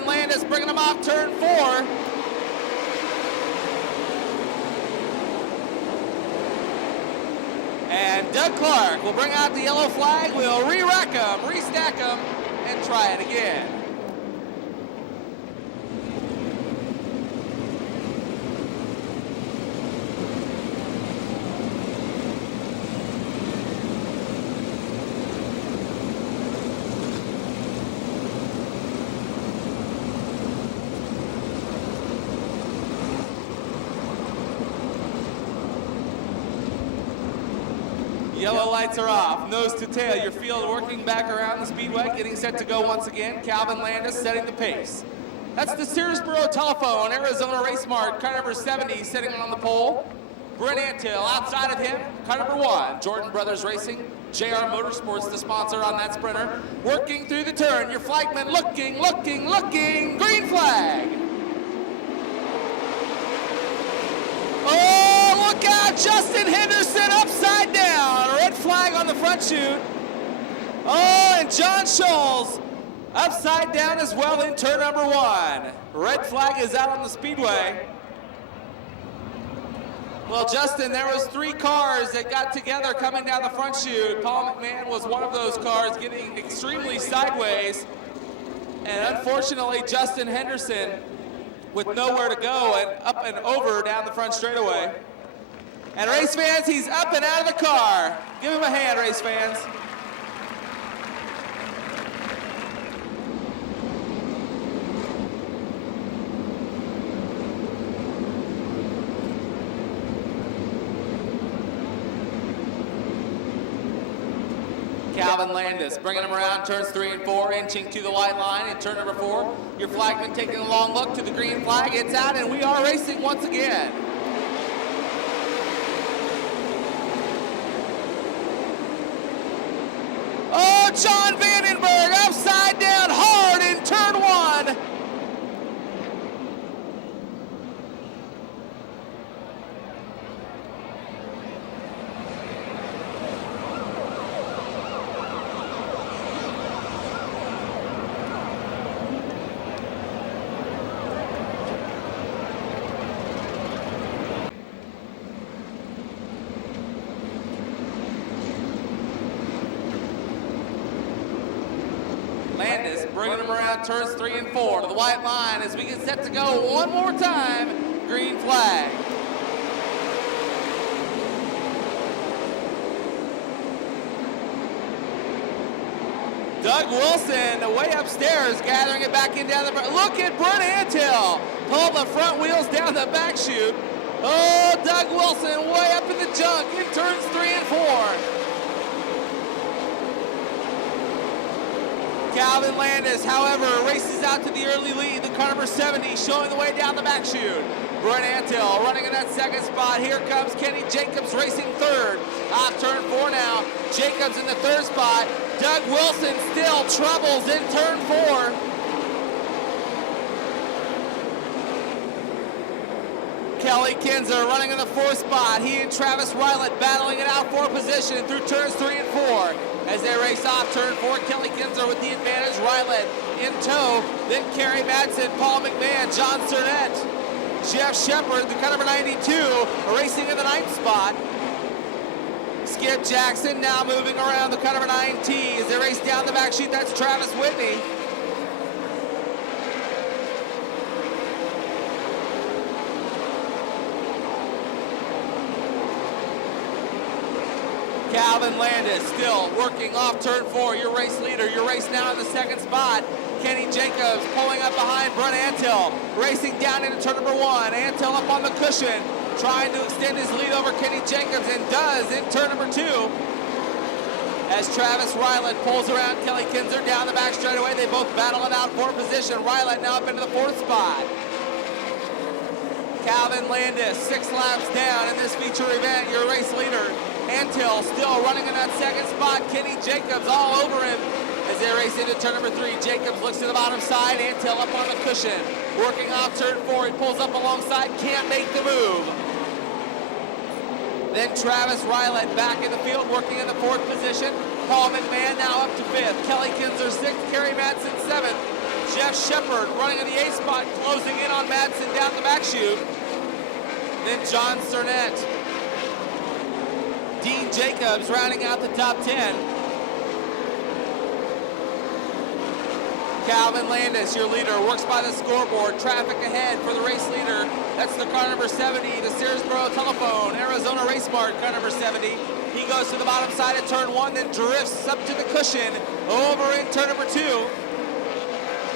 Calvin Landis bringing him off turn 4. And Doug Clark will bring out the yellow flag. We'll re-rack them, restack them, and try it again. Yellow lights are off, nose to tail. Your field working back around the speedway, getting set to go once again. Calvin Landis setting the pace. That's the Searsboro Telephone, Arizona Race Mart, car number 70 sitting on the pole. Brent Antill outside of him, car number 1. Jordan Brothers Racing, JR Motorsports, the sponsor on that sprinter. Working through the turn, your flagman looking, green flag. Oh, look out, Justin Henderson upside down. Red flag on the front chute. Oh, and John Scholes upside down as well in turn number 1. Red flag is out on the speedway. Well, Justin, there was 3 cars that got together coming down the front chute. Paul McMahon was one of those cars getting extremely sideways. And unfortunately, Justin Henderson with nowhere to go and up and over down the front straightaway. And race fans, he's up and out of the car. Give him a hand, race fans. Calvin Landis bringing him around turns 3 and 4, inching to the white line in turn number 4. Your flagman taking a long look to the green flag. It's out and we are racing once again. Oh, John Vandenberg upside down hard in turn 1. Landis bringing him around turns 3 and 4 to the white line as we get set to go one more time. Green flag. Doug Wilson way upstairs gathering it back in down the front. Look at Brent Antill pull the front wheels down the back chute. Oh, Doug Wilson way up in the junk in turns 3 and 4. Calvin Landis, however, races out to the early lead. The car number 70 showing the way down the back chute. Brent Antill running in that second spot. Here comes Kenny Jacobs racing third. Off turn 4 now. Jacobs in the third spot. Doug Wilson still troubles in turn 4. Kelly Kinzer running in the 4th spot. He and Travis Rylett battling it out for position through turns 3 and 4. As they race off turn 4, Kelly Kinzer with the advantage, Rylett in tow, then Kerry Madsen, Paul McMahon, John Cernett, Jeff Shepard, the car number 92, racing in the 9th spot. Skip Jackson now moving around the car number 9T as they race down the back chute. That's Travis Whitney. Calvin Landis still working off turn 4, your race leader. Your race now in the 2nd spot. Kenny Jacobs pulling up behind Brent Antill, racing down into turn number 1. Antill up on the cushion, trying to extend his lead over Kenny Jacobs, and does in turn number 2. As Travis Rylett pulls around Kelly Kinzer down the back straightaway, they both battle it out for position. Rylett now up into the 4th spot. Calvin Landis 6 laps down in this feature event, your race leader. Antill still running in that 2nd spot. Kenny Jacobs all over him as they race into turn number 3. Jacobs looks to the bottom side. Antill up on the cushion. Working off turn 4. He pulls up alongside. Can't make the move. Then Travis Rylett back in the field, working in the 4th position. Paul McMahon now up to 5th. Kelly Kinzer 6th. Kerry Madsen 7th. Jeff Shepard running in the 8th spot, closing in on Madsen down the back chute. Then John Cernett. Dean Jacobs rounding out the top 10. Calvin Landis, your leader, works by the scoreboard. Traffic ahead for the race leader. That's the car number 70, the Searsboro Telephone, Arizona Race Mart, car number 70. He goes to the bottom side of turn 1, then drifts up to the cushion, over in turn number 2.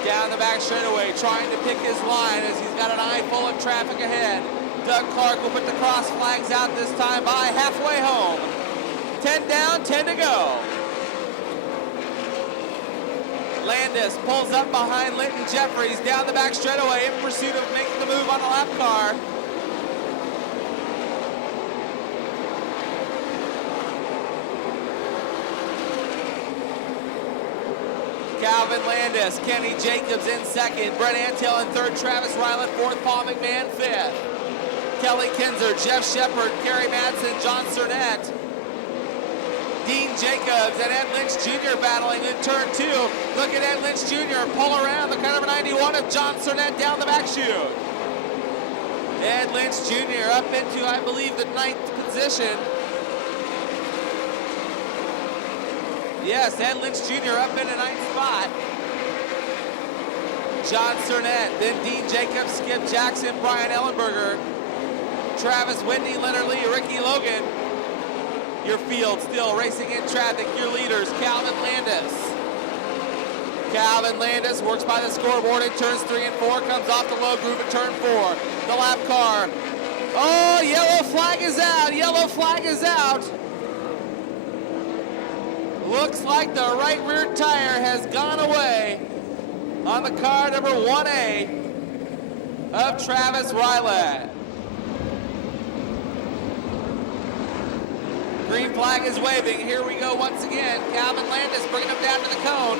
Down the back straightaway, trying to pick his line as he's got an eye full of traffic ahead. Doug Clark will put the cross flags out this time by halfway home. 10 down, 10 to go. Landis pulls up behind Linton Jeffries down the back straightaway in pursuit of making the move on the lap car. Calvin Landis, Kenny Jacobs in second, Brett Antill in third, Travis Ryland fourth, Paul McMahon fifth. Kelly Kinzer, Jeff Shepard, Kerry Madsen, John Cernett, Dean Jacobs, and Ed Lynch Jr. battling in turn 2. Look at Ed Lynch Jr. pull around the car number 91 of John Cernett down the back chute. Ed Lynch Jr. up into, I believe, the 9th position. Yes, Ed Lynch Jr. up in the 9th spot. John Cernett, then Dean Jacobs, Skip Jackson, Brian Ellenberger, Travis Whitney, Leonard Lee, Ricky Logan. Your field still racing in traffic. Your leaders, Calvin Landis. Calvin Landis works by the scoreboard in turns 3 and 4, comes off the low groove at turn 4. The lap car. Oh, yellow flag is out. Yellow flag is out. Looks like the right rear tire has gone away on the car number 1A of Travis Ryland. Green flag is waving. Here we go once again. Calvin Landis bringing him down to the cone.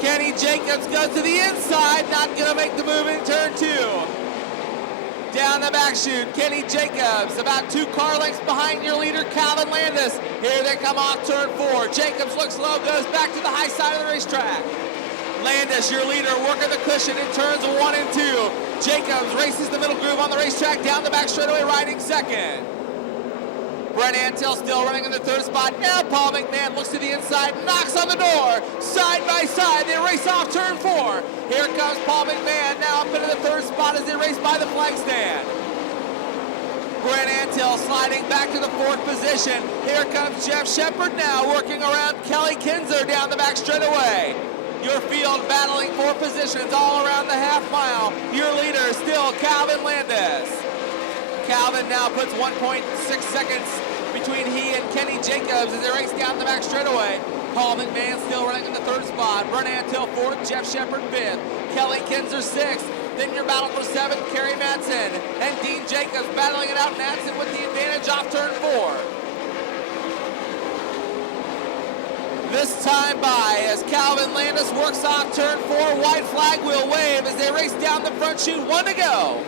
Kenny Jacobs goes to the inside, not going to make the move in turn 2. Down the back chute, Kenny Jacobs, about 2 car lengths behind your leader, Calvin Landis. Here they come off turn 4. Jacobs looks low, goes back to the high side of the racetrack. Landis, your leader, working the cushion in turns 1 and 2. Jacobs races the middle groove on the racetrack, down the back straightaway, riding second. Brett Antill still running in the 3rd spot. Now Paul McMahon looks to the inside, knocks on the door. Side by side, they race off turn 4. Here comes Paul McMahon now up into the 3rd spot as they race by the flag stand. Brett Antill sliding back to the 4th position. Here comes Jeff Shepard now working around Kelly Kinzer down the back straightaway. Your field battling for positions all around the half mile. Your leader still Calvin Landis. Calvin now puts 1.6 seconds between he and Kenny Jacobs as they race down the back straightaway. Paul McMahon still running in the 3rd spot. Brett Antill 4th, Jeff Shepard 5th. Kelly Kinzer 6th. Then your battle for 7th, Kerry Madsen. And Dean Jacobs battling it out. Madsen with the advantage off turn 4. This time by as Calvin Landis works off turn 4. White flag will wave as they race down the front chute. 1 to go.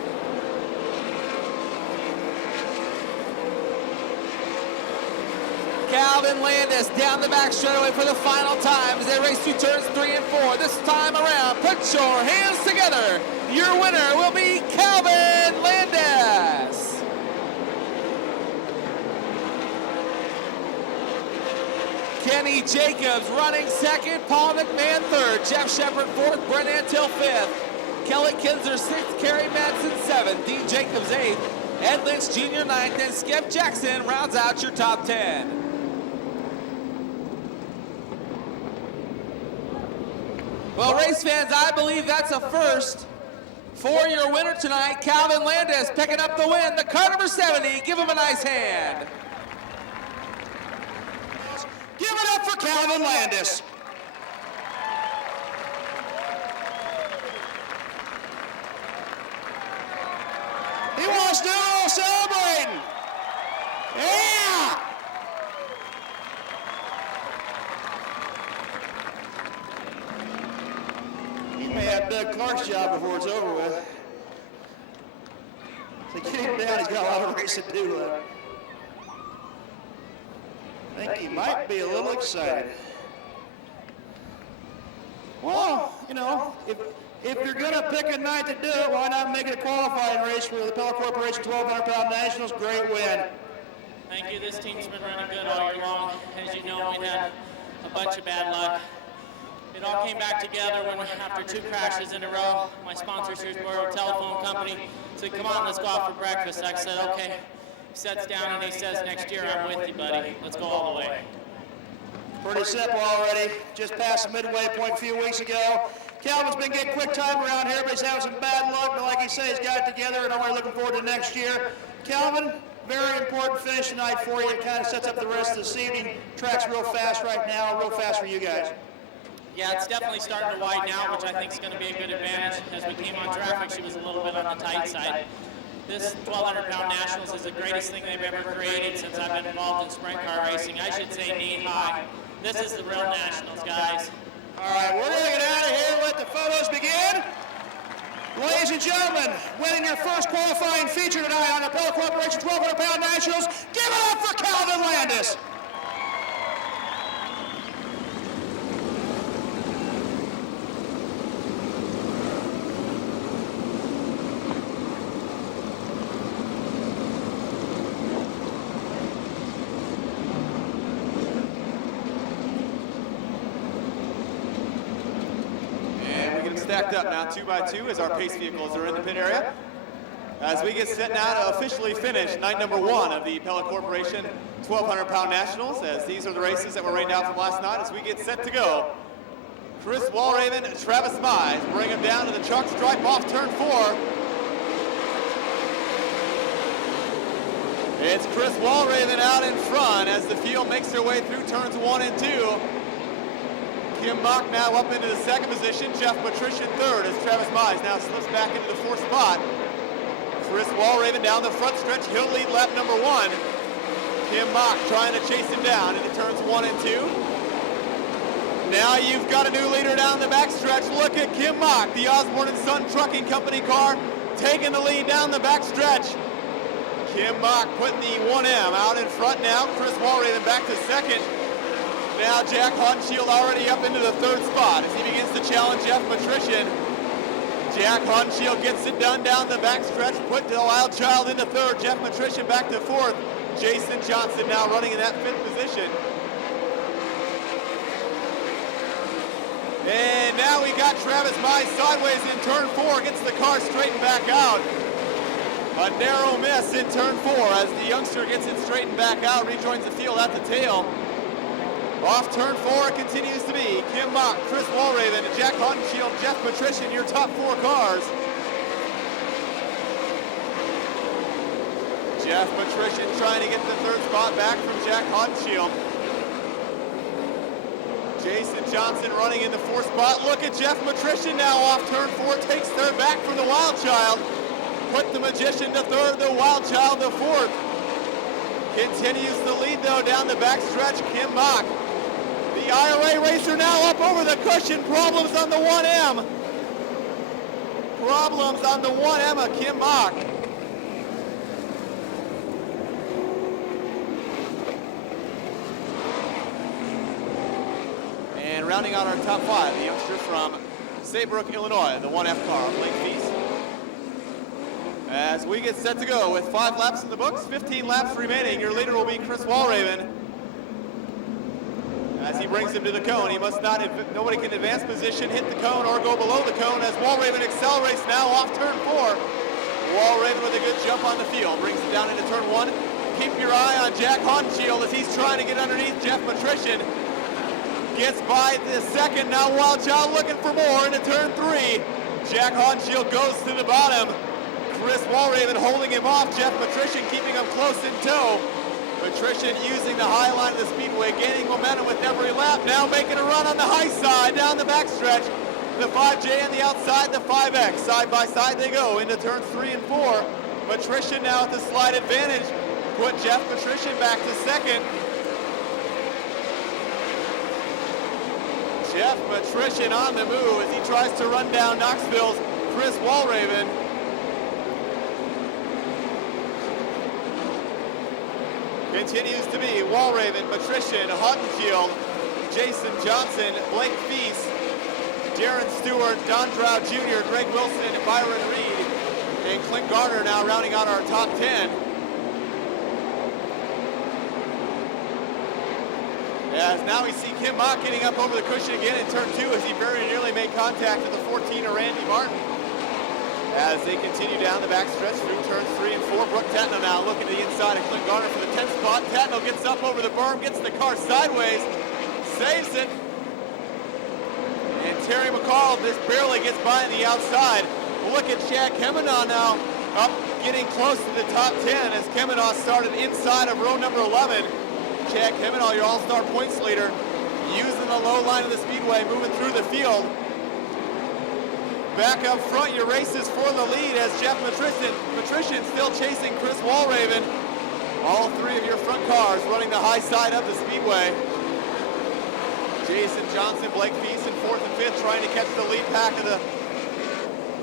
Calvin Landis down the back straightaway for the final time as they race through turns 3 and 4. This time around, put your hands together. Your winner will be Calvin Landis. Kenny Jacobs running 2nd, Paul McMahon 3rd, Jeff Shepard 4th, Brett Antill 5th, Kelly Kinzer 6th, Kerry Madsen 7th, Dean Jacobs 8th, Ed Lynch Jr. 9th, and Skip Jackson rounds out your top 10. Well, race fans, I believe that's a first for your winner tonight, Calvin Landis, picking up the win. The car number 70, give him a nice hand. Give it up for Calvin Landis. He wants to do a little celebrating. Yeah! He may have Doug Clark's job before it's over with. So get him down, he's got a lot of racing to do left. I think he might be a little excited. Well, you know, if you're going to pick a night to do it, why not make it a qualifying race for the Pella Corporation 1,200-pound Nationals? Great win. Thank you. This team's been running good all year long. As you know, we had a bunch of bad luck. It all came back together when, after 2 crashes in a row, my sponsor, Shrewsbury Telephone Company, said, come on, let's go out for breakfast. I said, okay. He sits down and he says, next year I'm with you, buddy. Let's go all the way. Pretty simple already. Just past the midway point a few weeks ago. Calvin's been getting quick time around here, but he's having some bad luck. But like he said, he's got it together, and I'm really looking forward to next year. Calvin, very important finish tonight for you. It kind of sets up the rest of this evening. Track's real fast right now, real fast for you guys. Yeah, it's definitely starting to widen out, which I think is going to be a good advantage. As we came on traffic, she was a little bit on the tight side. This 1,200-pound Nationals is the greatest thing they've ever created since I've been involved in sprint car racing. I should say knee high. This is the real Nationals, guys. All right, we're going to get out of here. Let the photos begin. Ladies and gentlemen, winning your first qualifying feature tonight on the Pella Corporation 1,200-pound Nationals, give it up for Calvin Landis. Stacked up now 2 by 2 as our pace vehicles are in the pit area. As we get set now to officially finish night number 1 of the Pella Corporation 1,200-pound Nationals, as these are the races that were rained out from last night as we get set to go. Chris Walraven, Travis Mize bring him down to the truck stripe off turn 4. It's Chris Walraven out in front as the field makes their way through turns 1 and 2. Kim Mock now up into the 2nd position. Jeff Patrician 3rd as Travis Mize now slips back into the 4th spot. Chris Walraven down the front stretch. He'll lead lap number 1. Kim Mock trying to chase him down into turns 1 and 2. Now you've got a new leader down the back stretch. Look at Kim Mock, the Osborne & Son Trucking Company car, taking the lead down the back stretch. Kim Mock putting the 1M out in front now. Chris Walraven back to 2nd. Now Jack Honshield already up into the 3rd spot as he begins to challenge Jeff Patrician. Jack Honshield gets it done down the backstretch, put the Wild Child into 3rd, Jeff Patrician back to 4th. Jason Johnson now running in that 5th position. And now we got Travis Mize sideways in turn 4, gets the car straightened back out. A narrow miss in turn 4 as the youngster gets it straightened back out, rejoins the field at the tail. Off turn 4 it continues to be Kim Mock, Chris Walraven, Jack Honshield, Jeff Patrician, your top 4 cars. Jeff Patrician trying to get the 3rd spot back from Jack Honshield. Jason Johnson running in the 4th spot. Look at Jeff Patrician now off turn 4, takes 3rd back from the Wild Child. Put the Magician to 3rd, the Wild Child to 4th. Continues the lead though down the back stretch, Kim Mock. The IRA racer now up over the cushion. Problems on the 1M. Problems on the 1M of Kim Mock. And rounding out our top 5, the youngster from Saybrook, Illinois, the 1F car, Blake Feast. As we get set to go with 5 laps in the books, 15 laps remaining, your leader will be Chris Walraven. As he brings him to the cone, he must not, nobody can advance position, hit the cone, or go below the cone as Walraven accelerates now off turn 4. Walraven with a good jump on the field, brings it down into turn 1. Keep your eye on Jack Honshield as he's trying to get underneath Jeff Patrician. Gets by the 2nd, now Wild Child looking for more into turn 3. Jack Honshield goes to the bottom. Chris Walraven holding him off, Jeff Patrician keeping him close in tow. Patrician using the high line of the speedway, gaining momentum with every lap, now making a run on the high side, down the backstretch. The 5J on the outside, the 5X, side by side they go into turns 3 and 4. Patrician now at the slight advantage, put Jeff Patrician back to 2nd. Jeff Patrician on the move as he tries to run down Knoxville's Chris Walraven. Continues to be Walraven, Patrician, Honshield, Jason Johnson, Blake Feast, Darren Stewart, Don Drow Jr., Greg Wilson, Byron Reed, and Clint Garner now rounding out our top 10. As now we see Kim Mock getting up over the cushion again in turn 2 as he very nearly made contact with the 14 of Randy Martin. As they continue down the backstretch through turns 3 and 4, Brooke Tatnall now looking to the inside of Clint Garner for the 10th spot. Tatnall gets up over the berm, gets the car sideways, saves it. And Terry McCall just barely gets by on the outside. Look at Chad Kemenaugh now up getting close to the top 10 as Kemenaugh started inside of row number 11. Chad Kemenaugh, your all-star points leader, using the low line of the speedway, moving through the field. Back up front, your races for the lead as Jeff Matrician still chasing Chris Walraven. All three of your front cars running the high side of the speedway. Jason Johnson, Blake Feast in 4th and 5th trying to catch the lead pack of the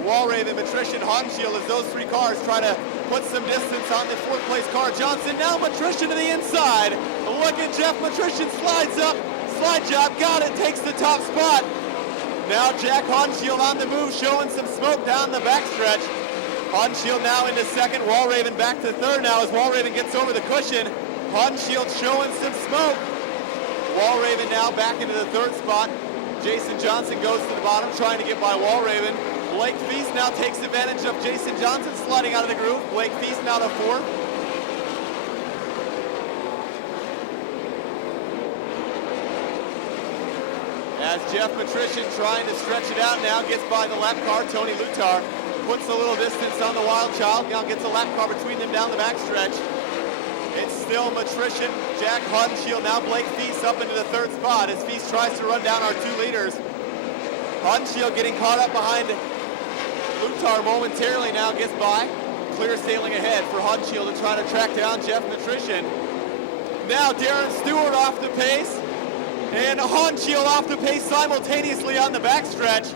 Walraven, Matrician, Haudenschild as those three cars try to put some distance on the 4th place car. Johnson now Matrician to the inside. Look at Jeff Matrician, slides up, slide job, got it, takes the top spot. Now Jack Haudenschild on the move, showing some smoke down the backstretch. Haudenschild now into 2nd, Walraven back to 3rd now as Walraven gets over the cushion. Haudenschild showing some smoke. Walraven now back into the 3rd spot. Jason Johnson goes to the bottom trying to get by Walraven. Blake Feast now takes advantage of Jason Johnson sliding out of the groove. Blake Feast now to 4th. As Jeff Matrician trying to stretch it out now, gets by the lap car, Tony Lutar. Puts a little distance on the Wild Child, now gets a lap car between them down the backstretch. It's still Matrician, Jack Haudenschild, now Blake Feast up into the 3rd spot as Feast tries to run down our 2 leaders. Haudenschild getting caught up behind Lutar momentarily now gets by. Clear sailing ahead for Haudenschild to try to track down Jeff Matrician. Now Darren Stewart off the pace. And Haudenschild off the pace simultaneously on the backstretch.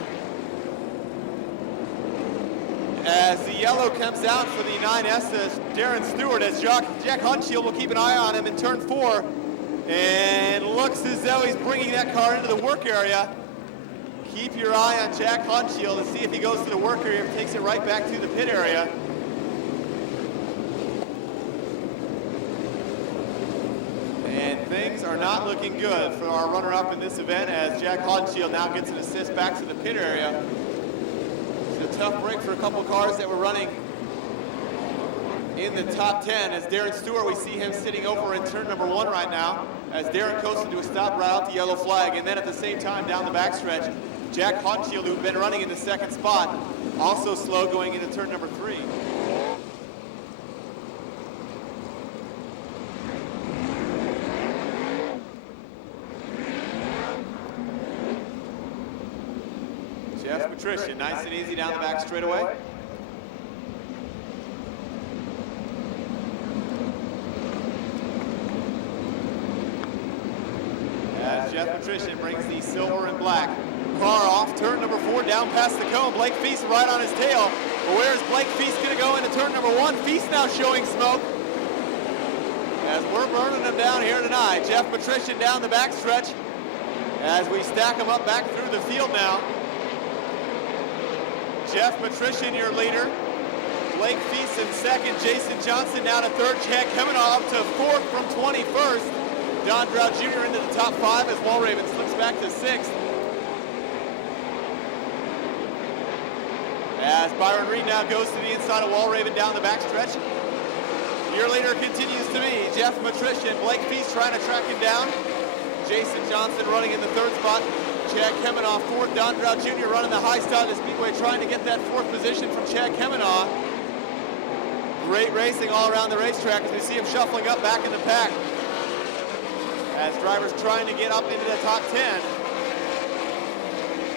As the yellow comes out for the 9S as Darren Stewart, as Jack Haudenschild will keep an eye on him in turn 4. And looks as though he's bringing that car into the work area. Keep your eye on Jack Haudenschild to see if he goes to the work area or takes it right back to the pit area. And things are not looking good for our runner-up in this event as Jack Haudenschild now gets an assist back to the pit area. It's a tough break for a couple cars that were running in the top 10 as Darren Stewart, we see him sitting over in turn number 1 right now as Darren coasted to a stop right out the yellow flag, and then at the same time down the backstretch, Jack Haudenschild, who'd been running in the 2nd spot, also slow going into turn number 3. Jeff Matrician, nice and easy down the back straightaway. As Jeff Matrician brings the silver and black car off turn number 4 down past the cone. Blake Feast right on his tail. But where's Blake Feast going to go into turn number 1? Feast now showing smoke. As we're burning them down here tonight. Jeff Matrician down the backstretch as we stack them up back through the field now. Jeff Matrician, your leader. Blake Feast in 2nd. Jason Johnson now to 3rd. Chad Kemenaugh up to 4th from 21st. Don Drow Jr. into the top 5 as Walraven slips back to 6th. As Byron Reed now goes to the inside of Walraven down the backstretch. Your leader continues to be Jeff Matrician. Blake Feast trying to track him down. Jason Johnson running in the 3rd spot. Chad Kemenaugh 4th. Don Drow Jr. running the high side of the speedway trying to get that 4th position from Chad Kemenaugh. Great racing all around the racetrack as we see him shuffling up back in the pack. As drivers trying to get up into the top 10.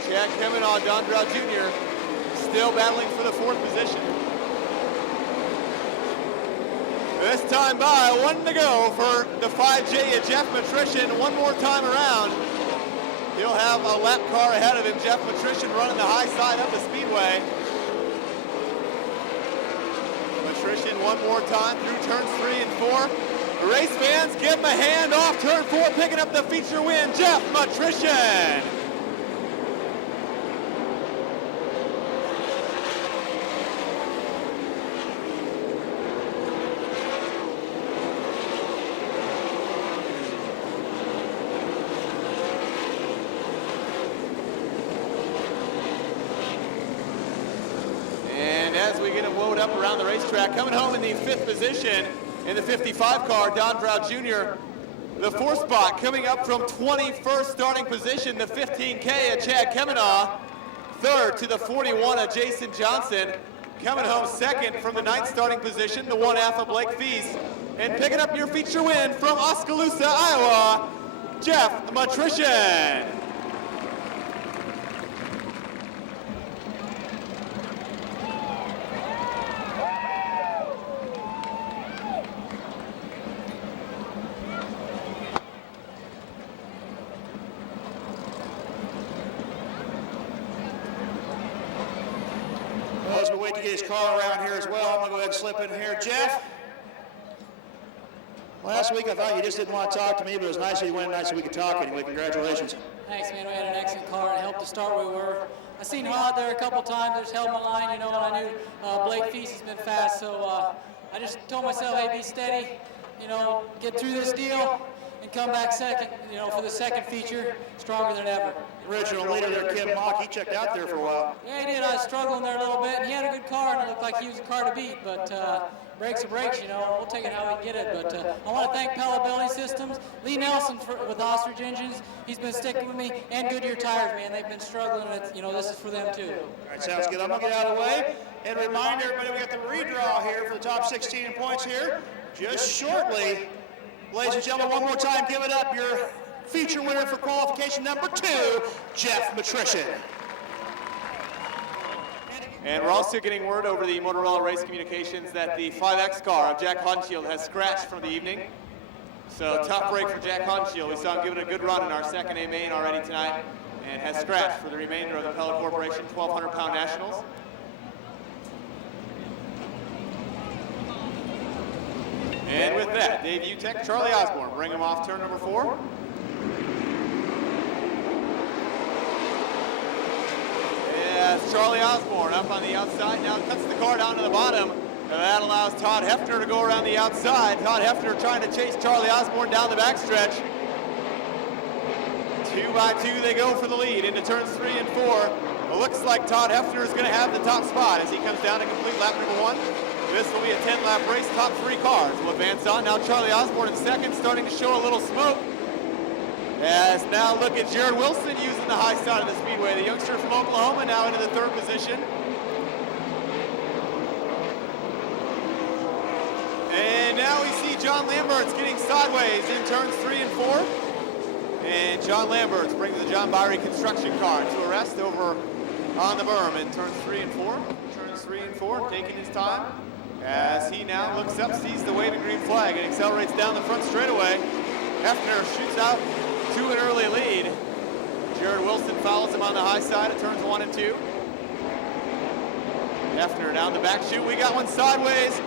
Chad Kemenaugh, Don Drow Jr. still battling for the 4th position. This time by, 1 to go for the 5J of Jeff Matrician. One more time around. He'll have a lap car ahead of him. Jeff Matrician running the high side of the speedway. Matrician one more time through turns 3 and 4. Race fans, give him a hand off turn 4, picking up the feature win, Jeff Matrician. we get him loaded up around the racetrack. Coming home in the 5th position in the 55 car, Don Brown Jr. The 4th spot coming up from 21st starting position, the 15K of Chad Kemenaugh. 3rd to the 41 of Jason Johnson. Coming home 2nd from the 9th starting position, the 1/2 of Blake Feast. And picking up your feature win from Oskaloosa, Iowa, Jeff Matrician. Well, as we wait to get his car around here as well, I'm going to go ahead and slip in here. Jeff, last week I thought you just didn't want to talk to me, but it was nice that you went, nice that we could talk anyway. Congratulations. Thanks, man. We had an excellent car and helped to start where we were. I seen him out there a couple times. I just held my line, you know, and I knew Blake Feast has been fast. So I just told myself, hey, be steady, you know, get through this deal and come back second, you know, for the second feature, stronger than ever. Original leader there, Kim Mock, he checked out there for a while. Yeah, he did. I was struggling there a little bit. And he had a good car, and it looked like he was a car to beat. But brakes are brakes, you know. We'll take it how we get it. But I want to thank Pella Belly Systems, Lee Nelson with Ostrich Engines. He's been sticking with me, and Goodyear Tires, man. They've been struggling. And you know, this is for them too. All right, sounds good. I'm going to get out of the way and remind everybody we got the redraw here for the top 16 points here just shortly. Ladies and gentlemen, one more time, give it up. Your feature winner for qualification number 2, Jeff Matrician. And we're also getting word over the Motorola Race Communications that the 5X car of Jack Honshield has scratched from the evening. So tough break for Jack Honshield. We saw him give it a good run in our second A main already tonight and has scratched for the remainder of the Pella Corporation 1,200-pound Nationals. And with that, Dave Utek, Charlie Osborne, bring him off turn number 4. As Charlie Osborne up on the outside, now cuts the car down to the bottom. And that allows Todd Hefner to go around the outside. Todd Hefner trying to chase Charlie Osborne down the backstretch. 2 by 2 they go for the lead into turns 3 and 4. It looks like Todd Hefner is going to have the top spot as he comes down to complete lap number 1. This will be a 10-lap race. Top 3 cars will advance on. Now Charlie Osborne in second, starting to show a little smoke. As now look at Jared Wilson using the high side of the speedway. The youngster from Oklahoma now into the 3rd position. And now we see John Lamberts getting sideways in turns 3 and 4. And John Lamberts brings the John Byrie construction car to a rest over on the berm in turns 3 and 4. Turns 3 and 4, taking his time as he now looks up, sees the waving green flag, and accelerates down the front straightaway. Hefner shoots out to an early lead. Jared Wilson follows him on the high side of turns 1 and 2. Hefner down the back chute. We got one sideways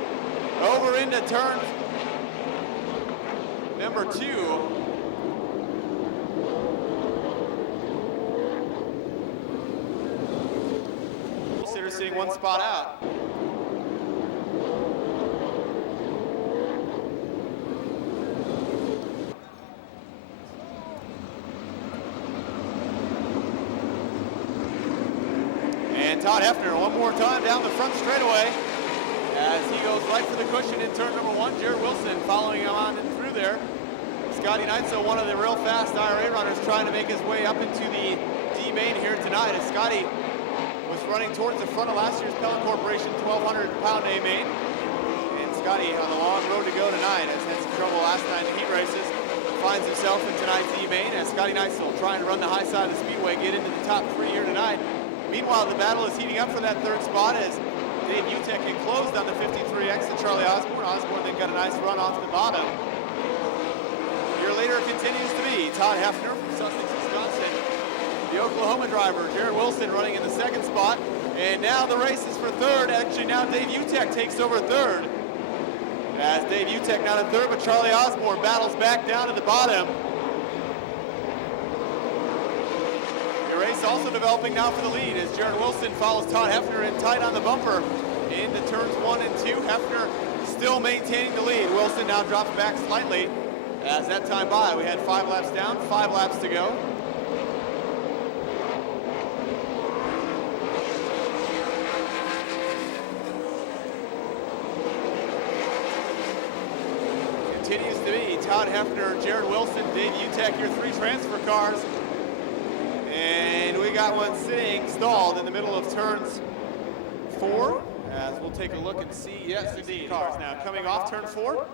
over into turn number 2. Consider sitting one spot out. And Todd Hefner one more time down the front straightaway as he goes right for the cushion in turn number 1. Jared Wilson following him on and through there. Scotty Neitzel, one of the real fast IRA runners, trying to make his way up into the D main here tonight as Scotty was running towards the front of last year's Pella Corporation 1,200-pound A main. And Scotty on the long road to go tonight has had some trouble last night in the heat races. Finds himself in tonight's E main as Scotty Neitzel trying to run the high side of the speedway, get into the top 3 here tonight. Meanwhile, the battle is heating up for that 3rd spot as Dave Utek enclosed on the 53X to Charlie Osborne. Osborne then got a nice run off the bottom. Your leader continues to be Todd Hefner from Sussex, Wisconsin. The Oklahoma driver, Jared Wilson, running in the 2nd spot. And now the race is for 3rd. Actually, now Dave Utek takes over 3rd. As Dave Utek now to 3rd, but Charlie Osborne battles back down to the bottom. The race also developing now for the lead as Jared Wilson follows Todd Hefner in tight on the bumper into turns 1 and 2. Hefner still maintaining the lead. Wilson now drops back slightly. As that time by, we had 5 laps down, 5 laps to go. Todd Hefner, Jared Wilson, Dave Utek, your 3 transfer cars. And we got one sitting stalled in the middle of turns 4. As we'll take a look and see, yes indeed, cars now coming off turn 4.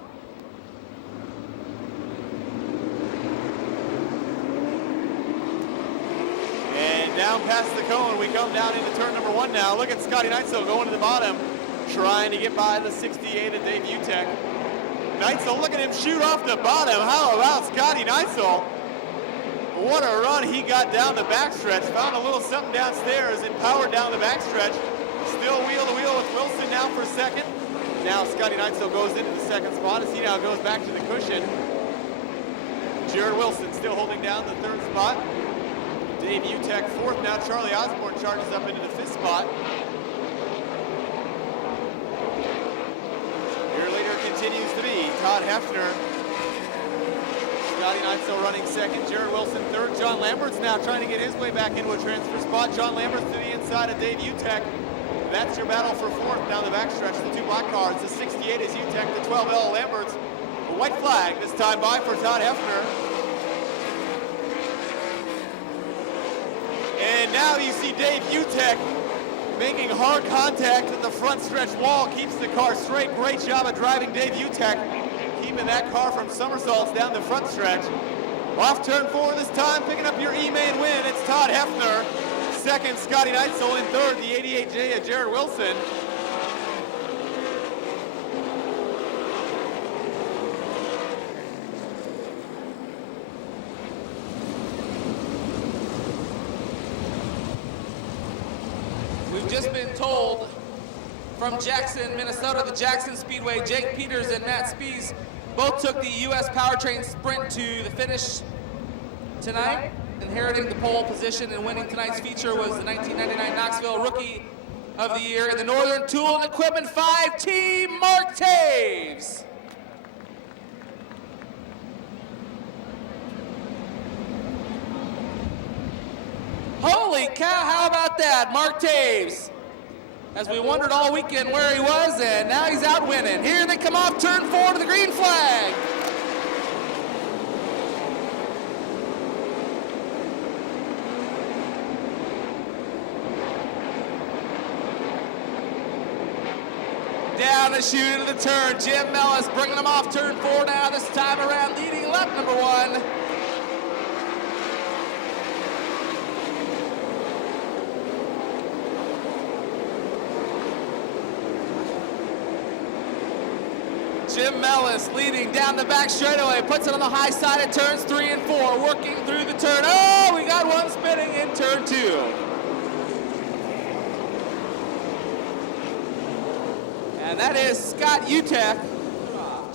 And down past the cone, we come down into turn number 1 now. Look at Scotty Neitzel going to the bottom, trying to get by the 68 of Dave Utek. Neitzel, look at him shoot off the bottom. How about Scotty Neitzel? What a run he got down the backstretch. Found a little something downstairs and powered down the backstretch. Still wheel to wheel with Wilson now for second. Now Scotty Neitzel goes into the second spot as he now goes back to the cushion. Jared Wilson still holding down the 3rd spot. Dave Utek 4th. Now Charlie Osborne charges up into the 5th spot. Your leader continues to be Todd Hefner. Scotty Neitzel running 2nd. Jared Wilson 3rd. John Lambert's now trying to get his way back into a transfer spot. John Lambert to the inside of Dave Utek. That's your battle for 4th down the backstretch. The 2 black cars. The 68 is Utek. The 12L Lambert's. A white flag this time by for Todd Hefner. And now you see Dave Utek making hard contact at the front stretch wall. Keeps the car straight. Great job of driving Dave Utek. Keeping that car from somersaults down the front stretch. Off turn 4 this time, picking up your E-main win. It's Todd Hefner. 2nd, Scotty Neitzel. In 3rd, the 88J of Jared Wilson. We've just been told from Jackson, Minnesota, the Jackson Speedway, Jake Peters and Matt Spies both took the U.S. Powertrain Sprint to the finish tonight. Inheriting the pole position and winning tonight's feature was the 1999 Knoxville Rookie of the Year in the Northern Tool and Equipment 5 team, Mark Taves. Holy cow, how about that? Mark Taves. As we wondered all weekend where he was, and now he's out winning. Here they come off turn 4 to the green flag. Down the chute of the turn, Jim Mellis bringing them off turn 4 now, this time around leading lap number 1. Jim Mellis leading down the back straightaway, puts it on the high side of turns 3 and 4, working through the turn. Oh, we got one spinning in turn 2. And that is Scott Utek,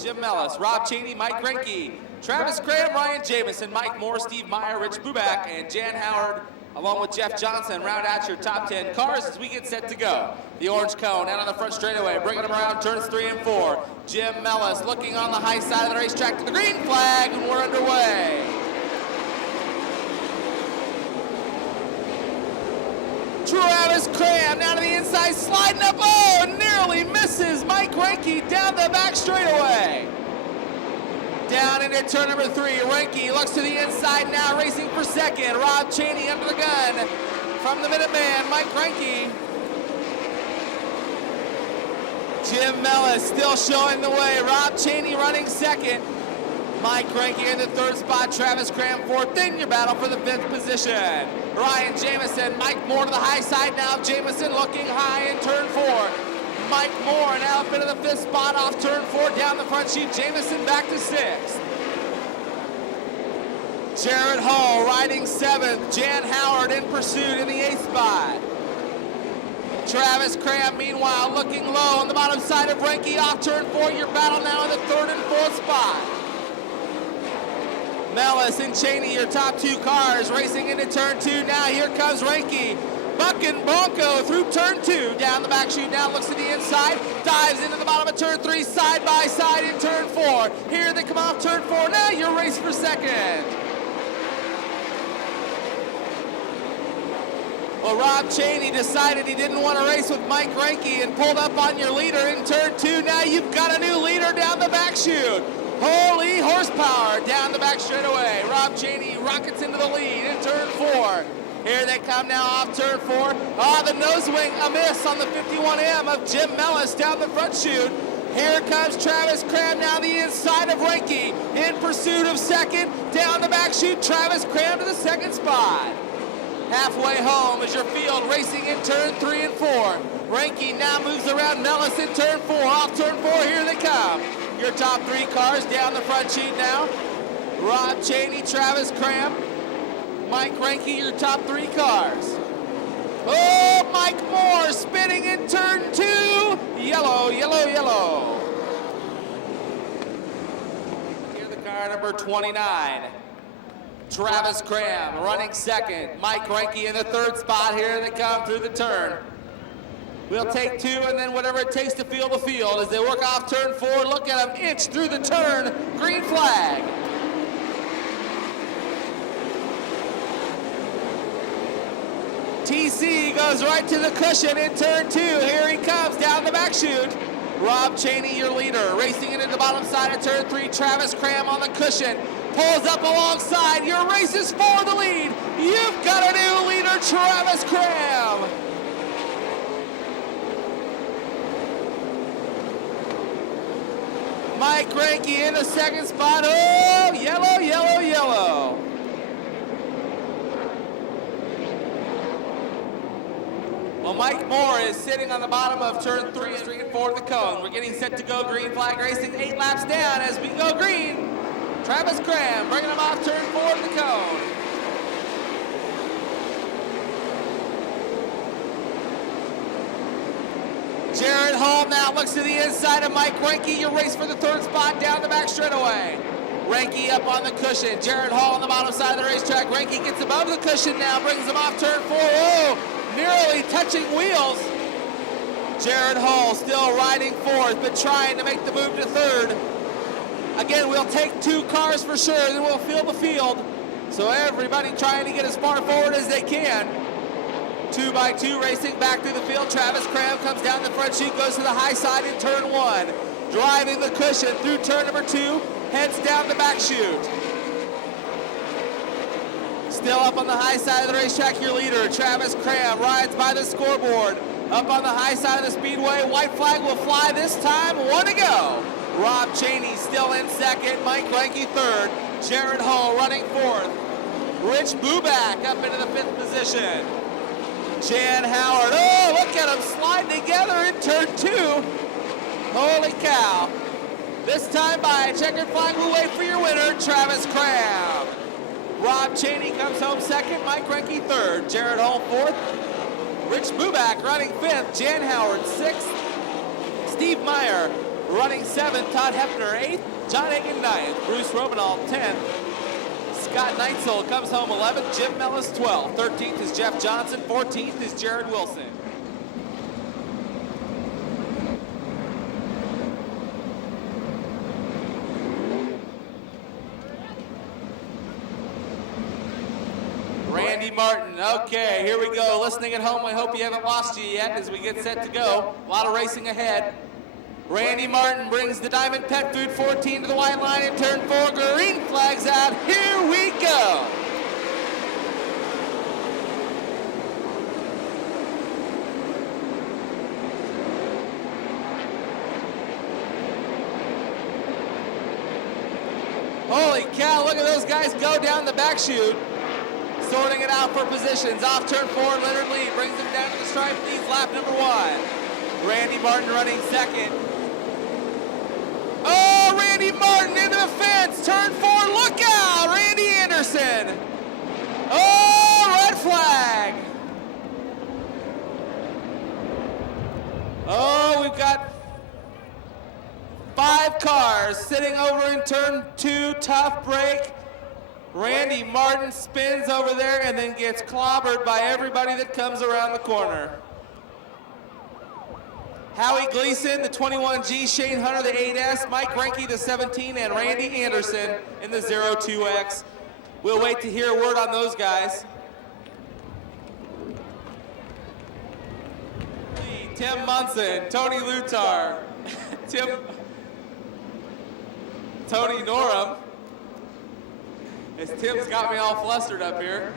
Jim Mellis, Rob Cheney, Mike Renke, Travis Cram, Ryan Jamison, Mike Moore, Steve Meyer, Rich Buback, and Jan Howard, along with Jeff Johnson, round out your top 10 cars as we get set to go. The orange cone out on the front straightaway, bringing them around turns 3 and 4. Jim Mellis looking on the high side of the racetrack to the green flag, and we're underway. Travis Cram down to the inside, sliding up, oh, nearly misses Mike Renke down the back straightaway. Down into turn number 3, Renke looks to the inside now, racing for second. Rob Cheney under the gun from the Minuteman, Mike Renke. Jim Mellis still showing the way. Rob Cheney running second. Mike Renke in the 3rd spot, Travis Cram 4th. In your battle for the 5th position. Ryan Jamison, Mike Moore to the high side now. Jamison looking high in turn 4. Mike Moore now up into the 5th spot off turn 4 down the front sheet. Jamison back to 6th. Jared Hall riding 7th. Jan Howard in pursuit in the 8th spot. Travis Cram meanwhile looking low on the bottom side of Renke off turn 4. Your battle now in the 3rd and 4th spot. Mellis and Cheney, your top 2 cars racing into turn 2. Now here comes Renke. Bucking Bronco through turn 2, down the back chute, now looks to the inside, dives into the bottom of turn 3, side by side in turn 4. Here they come off turn 4, now you're racing for second. Well, Rob Cheney decided he didn't want to race with Mike Renke and pulled up on your leader in turn 2. Now you've got a new leader down the back chute. Holy horsepower down the back straightaway. Rob Cheney rockets into the lead in turn 4. Here they come now off turn 4. The nose wing a miss on the 51M of Jim Mellis down the front chute. Here comes Travis Cram now the inside of Reinke in pursuit of second. Down the back chute, Travis Cram to the second spot. Halfway home is your field racing in turn 3 and 4. Reinke now moves around Mellis in turn 4. Off turn 4, here they come. Your top 3 cars down the front sheet now. Rob Cheney, Travis Cram, Mike Reinke, your top 3 cars. Oh, Mike Moore spinning in turn 2. Yellow, yellow, yellow. Here the car number 29. Travis Cram running second. Mike Reinke in the third spot. Here they come through the turn. We'll take 2 and then whatever it takes to feel the field as they work off turn 4. Look at them inch through the turn. Green flag. TC goes right to the cushion in turn 2. Here he comes down the back chute. Rob Cheney, your leader, racing into the bottom side of turn 3. Travis Cram on the cushion. Pulls up alongside. Your race is for the lead. You've got a new leader, Travis Cram. Mike Reinke in the second spot. Oh, yellow, yellow, yellow. Well, Mike Moore is sitting on the bottom of turn 3 and 4 of the cone. We're getting set to go green flag racing 8 laps down as we go green. Travis Cram bringing him off turn 4 of the cone. Jared Hall now looks to the inside of Mike Reinke. Your race for the third spot down the back straightaway. Reinke up on the cushion. Jared Hall on the bottom side of the racetrack. Reinke gets above the cushion now, brings him off turn 4. Oh, nearly touching wheels. Jared Hall still riding fourth, but trying to make the move to third. Again, we'll take 2 cars for sure, then we'll fill the field. So everybody trying to get as far forward as they can. 2 by 2 racing back through the field. Travis Cram comes down the front chute, goes to the high side in turn 1. Driving the cushion through turn number 2, heads down the back chute. Still up on the high side of the racetrack, your leader, Travis Cram, rides by the scoreboard. Up on the high side of the speedway, white flag will fly this time, 1 to go. Rob Cheney still in second, Mike Reinke third, Jared Hall running fourth. Rich Buback up into the 5th position. Jan Howard, oh, look at them slide together in turn 2. Holy cow. This time by checkered flag will wait for your winner, Travis Cram. Rob Cheney comes home second, Mike Reinke third, Jared Hall fourth, Rich Buback running 5th, Jan Howard 6th, Steve Meyer running 7th, Todd Hefner 8th, John Hagan 9th, Bruce Romanal 10th, Scott Neitzel comes home 11th, Jim Mellis 12th, 13th is Jeff Johnson, 14th is Jared Wilson. Randy Martin, okay, here we go. Listening at home, I hope you haven't lost you yet as we get set to go. A lot of racing ahead. Randy Martin brings the Diamond Pet Food 14 to the white line in turn 4. Green flags out. Here we go. Holy cow, look at those guys go down the back chute. Sorting it out for positions. Off turn 4, Leonard Lee brings him down to the stripe, leads lap number 1. Randy Martin running second. Oh, Randy Martin into the fence. Turn 4, look out. Randy Anderson. Oh, red flag. Oh, we've got 5 cars sitting over in turn 2. Tough break. Randy Martin spins over there and then gets clobbered by everybody that comes around the corner. Howie Gleason, the 21G, Shane Hunter, the 8S, Mike Reinke, the 17, and Randy Anderson in the 02X. We'll wait to hear a word on those guys. Tim Munson, Tony Lutar, Tony Norum. As Tim's got me all flustered up here.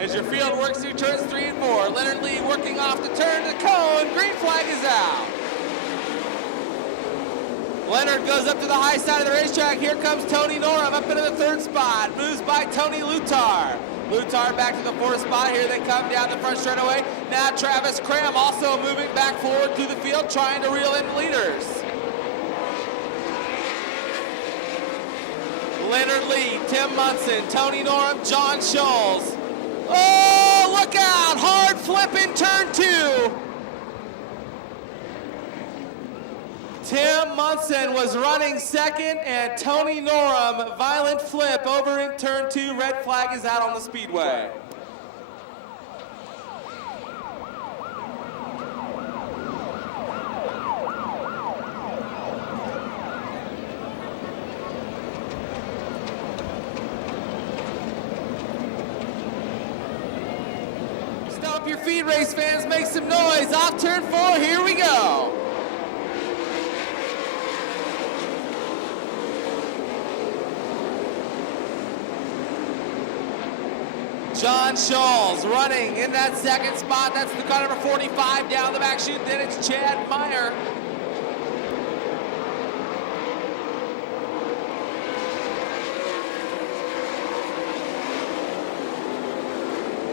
As your field works through turns 3 and 4, Leonard Lee working off the turn to cone. Green flag is out. Leonard goes up to the high side of the racetrack. Here comes Tony Norum up into the 3rd spot. Moves by Tony Lutar. Lutar back to the 4th spot. Here they come down the front straightaway. Now Travis Cram also moving back forward through the field, trying to reel in the leaders. Leonard Lee, Tim Munson, Tony Norum, John Scholes. Oh, look out! Hard flip in turn 2. Tim Munson was running second, and Tony Norum, violent flip over in turn 2. Red flag is out on the speedway. Stomp your feet, race fans. Make some noise. Off turn 4. Here we go. John Scholes running in that 2nd spot. That's the car number 45 down the back chute. Then it's Chad Meyer.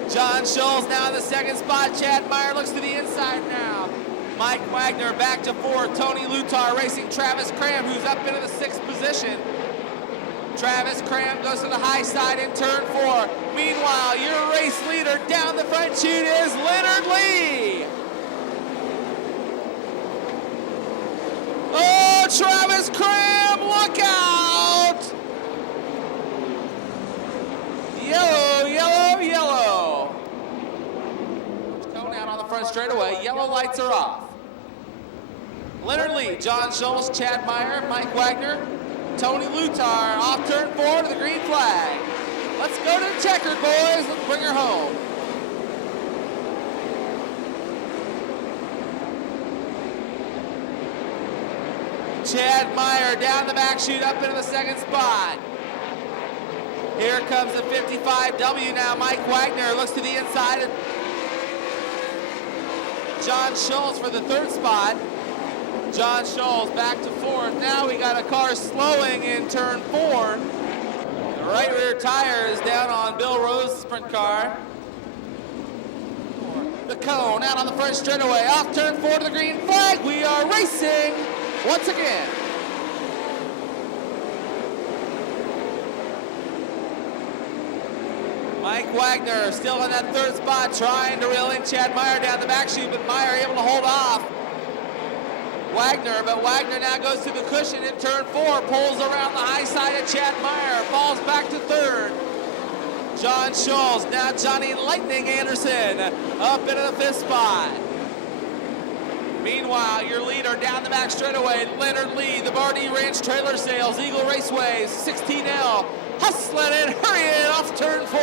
John Scholes now in the 2nd spot. Chad Meyer looks to the inside now. Mike Wagner back to 4. Tony Lutar racing Travis Cram, who's up into the 6th position. Travis Cram goes to the high side in turn 4. Meanwhile, your race leader down the front chute is Leonard Lee. Oh, Travis Cram, look out! Yellow, yellow, yellow. Cone out on the front straightaway. Yellow lights are off. Leonard Lee, John Scholes, Chad Meyer, Mike Wagner, Tony Lutar off turn 4 to the green flag. Let's go to the checkered, boys. Let's bring her home. Chad Meyer down the back chute up into the 2nd spot. Here comes the 55W now. Mike Wagner looks to the inside. John Scholes for the 3rd spot. John Scholes back to 4th. Now we got a car slowing in turn 4. The right rear tire is down on Bill Rose's sprint car. The cone out on the front straightaway. Off turn 4 to the green flag. We are racing once again. Mike Wagner still in that 3rd spot, trying to reel in Chad Meyer down the back chute, but Meyer able to hold off Wagner, but Wagner now goes to the cushion in turn 4, pulls around the high side of Chad Meyer, falls back to 3rd. John Scholes, now Johnny Lightning Anderson up into the 5th spot. Meanwhile, your leader down the back straightaway, Leonard Lee, the Barney Ranch Trailer Sales, Eagle Raceway, 16L, hustling and hurrying off turn 4.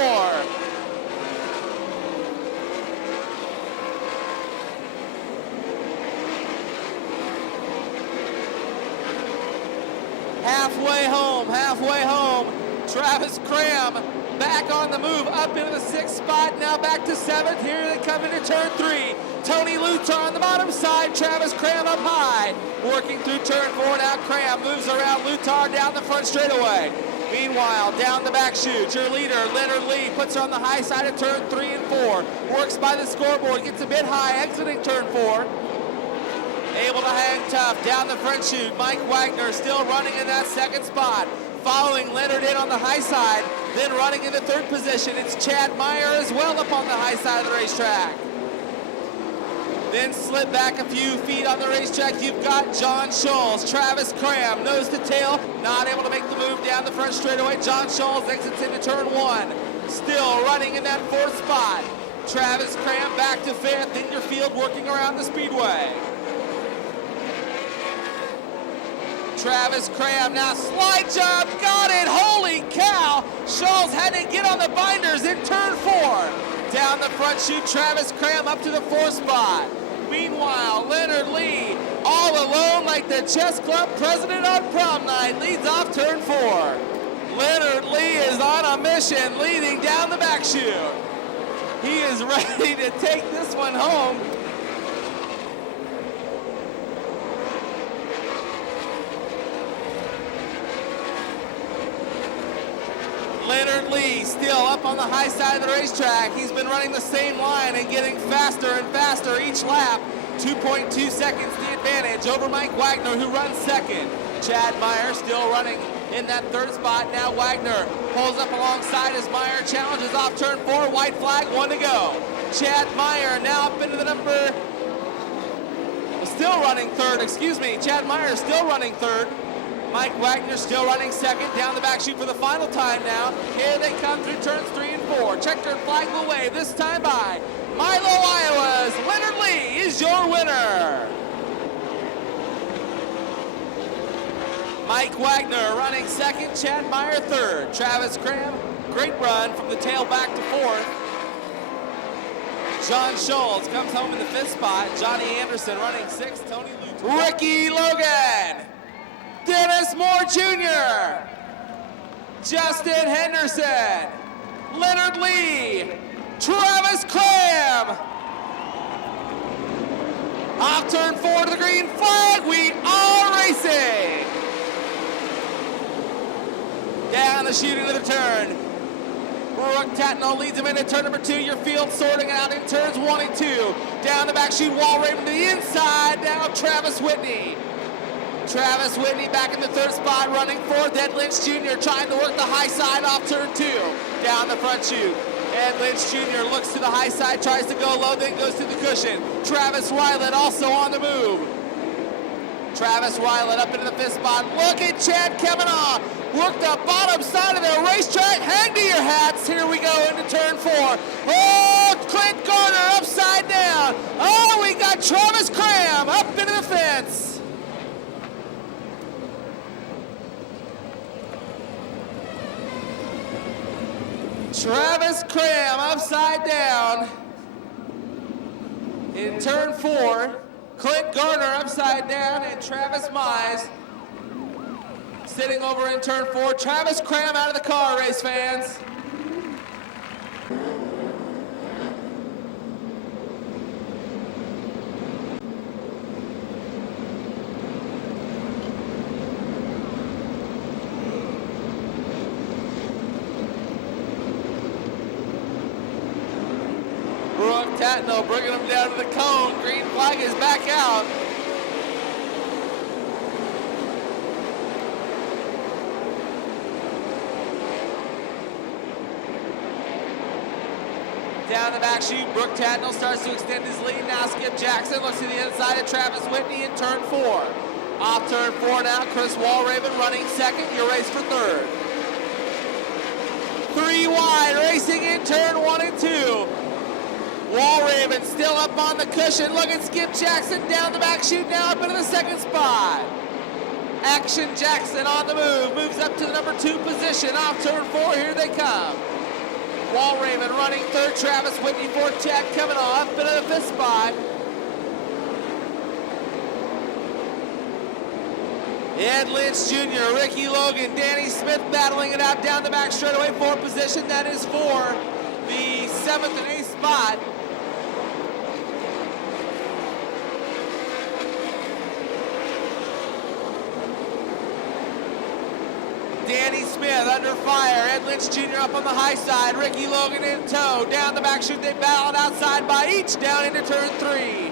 Halfway home. Travis Cram back on the move, up into the 6th spot, now back to 7th. Here they come into turn 3. Tony Lutar on the bottom side, Travis Cram up high. Working through turn 4, now Cram moves around Lutar down the front straightaway. Meanwhile, down the back chute, your leader, Leonard Lee, puts her on the high side of turn 3 and 4. Works by the scoreboard, gets a bit high, exiting turn 4. Able to hang tough down the front chute. Mike Wagner still running in that 2nd spot. Following Leonard in on the high side, then running in the 3rd position. It's Chad Meyer as well up on the high side of the racetrack. Then slip back a few feet on the racetrack. You've got John Scholes, Travis Cram, nose to tail, not able to make the move down the front straightaway. John Scholes exits into turn 1. Still running in that 4th spot. Travis Cram back to 5th in your field, working around the speedway. Travis Cram now slide jump, got it, holy cow! Scholes had to get on the binders in turn 4. Down the front chute, Travis Cram up to the 4th spot. Meanwhile, Leonard Lee all alone like the chess club president on prom night, leads off turn 4. Leonard Lee is on a mission, leading down the back chute. He is ready to take this one home. Leonard Lee still up on the high side of the racetrack. He's been running the same line and getting faster and faster each lap. 2.2 seconds the advantage over Mike Wagner, who runs second. Chad Meyer still running in that third spot. Now Wagner pulls up alongside as Meyer challenges off turn 4. White flag, 1 to go. Chad Meyer now up into the number, still running third, excuse me. Chad Meyer still running third. Mike Wagner still running second. Down the back chute for the final time now. Here they come through turns 3 and 4. Check turn flag will wave, this time by Milo, Iowa's Leonard Lee is your winner. Mike Wagner running second, Chad Meyer third. Travis Cram, great run from the tail back to fourth. John Schultz comes home in the 5th spot. Johnny Anderson running 6th. Tony Luton. Ricky Logan. Dennis Moore Jr. Justin Henderson. Leonard Lee. Travis Cram. Off turn 4 to the green flag. We are racing. Down the chute into the turn. Brooke Tatnall leads him into turn number 2. Your field sorting out in turns 1 and 2. Down the back chute, Walraven to the inside. Now Travis Whitney. Travis Whitney back in the 3rd spot, running 4th. Ed Lynch Jr. trying to work the high side off turn 2. Down the front chute. Ed Lynch Jr. looks to the high side, tries to go low, then goes to the cushion. Travis Ryland also on the move. Travis Ryland up into the 5th spot. Look at Chad Kavanaugh. Work the bottom side of the racetrack. Hang to your hats. Here we go into turn 4. Oh, Clint Garner upside down. Oh, we got Travis Cram up into the fence. Travis Cram upside down in turn 4. Clint Garner upside down, and Travis Mize sitting over in turn 4. Travis Cram out of the car, race fans. Brooke Tatnall bringing him down to the cone. Green flag is back out. Down the back chute, Brooke Tatnall starts to extend his lead. Now Skip Jackson looks to the inside of Travis Whitney in turn 4. Off turn 4 now, Chris Walraven running second. Your race for third. 3 wide, racing in turn 1 and 2. Walraven still up on the cushion. Look at Skip Jackson down the back chute now up into the 2nd spot. Action Jackson on the move. Moves up to the number 2 position. Off turn 4, here they come. Walraven running third. Travis Whitney fourth. Chad Kavanaugh up into the 5th spot. Ed Lynch Jr., Ricky Logan, Danny Smith battling it out down the back straightaway 4th position. That is for the 7th and 8th spot. Danny Smith under fire. Ed Lynch Jr. up on the high side. Ricky Logan in tow. Down the back chute, they battled outside by each down into turn 3.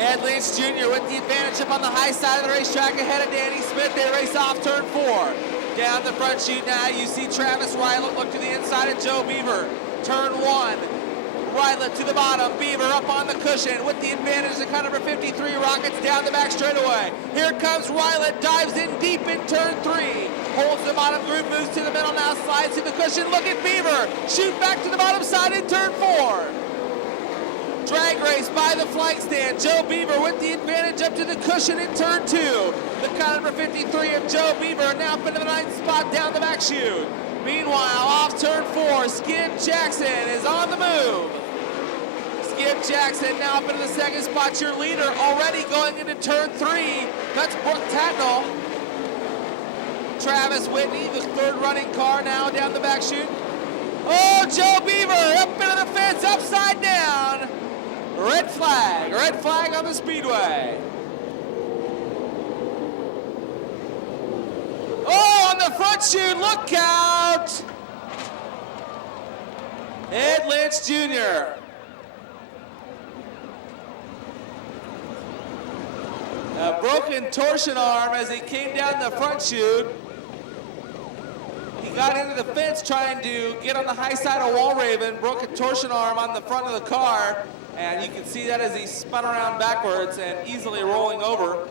Ed Lynch Jr. with the advantage up on the high side of the racetrack ahead of Danny Smith. They race off turn 4. Down the front chute now, you see Travis Ryland look to the inside of Joe Beaver. Turn 1. Ryland to the bottom. Beaver up on the cushion with the advantage of car number 53. Rockets down the back straightaway. Here comes Ryland. Dives in deep in turn 3. Holds the bottom group. Moves to the middle now. Slides to the cushion. Look at Beaver. Shoot back to the bottom side in turn 4. Drag race by the flank stand. Joe Beaver with the advantage up to the cushion in turn 2. The car number 53 of Joe Beaver now up into the 9th spot down the back chute. Meanwhile, off turn 4, Skip Jackson is on the move. Skip Jackson now up into the second spot. Your leader already going into turn 3. That's Brooke Tatnall. Travis Whitney, the third running car now down the back chute. Oh, Joe Beaver up into the fence, upside down. Red flag on the speedway. Oh, on the front chute, look out. Ed Lynch Jr. A broken torsion arm as he came down the front chute. He got into the fence trying to get on the high side of Walraven, broke a torsion arm on the front of the car, and you can see that as he spun around backwards and easily rolling over.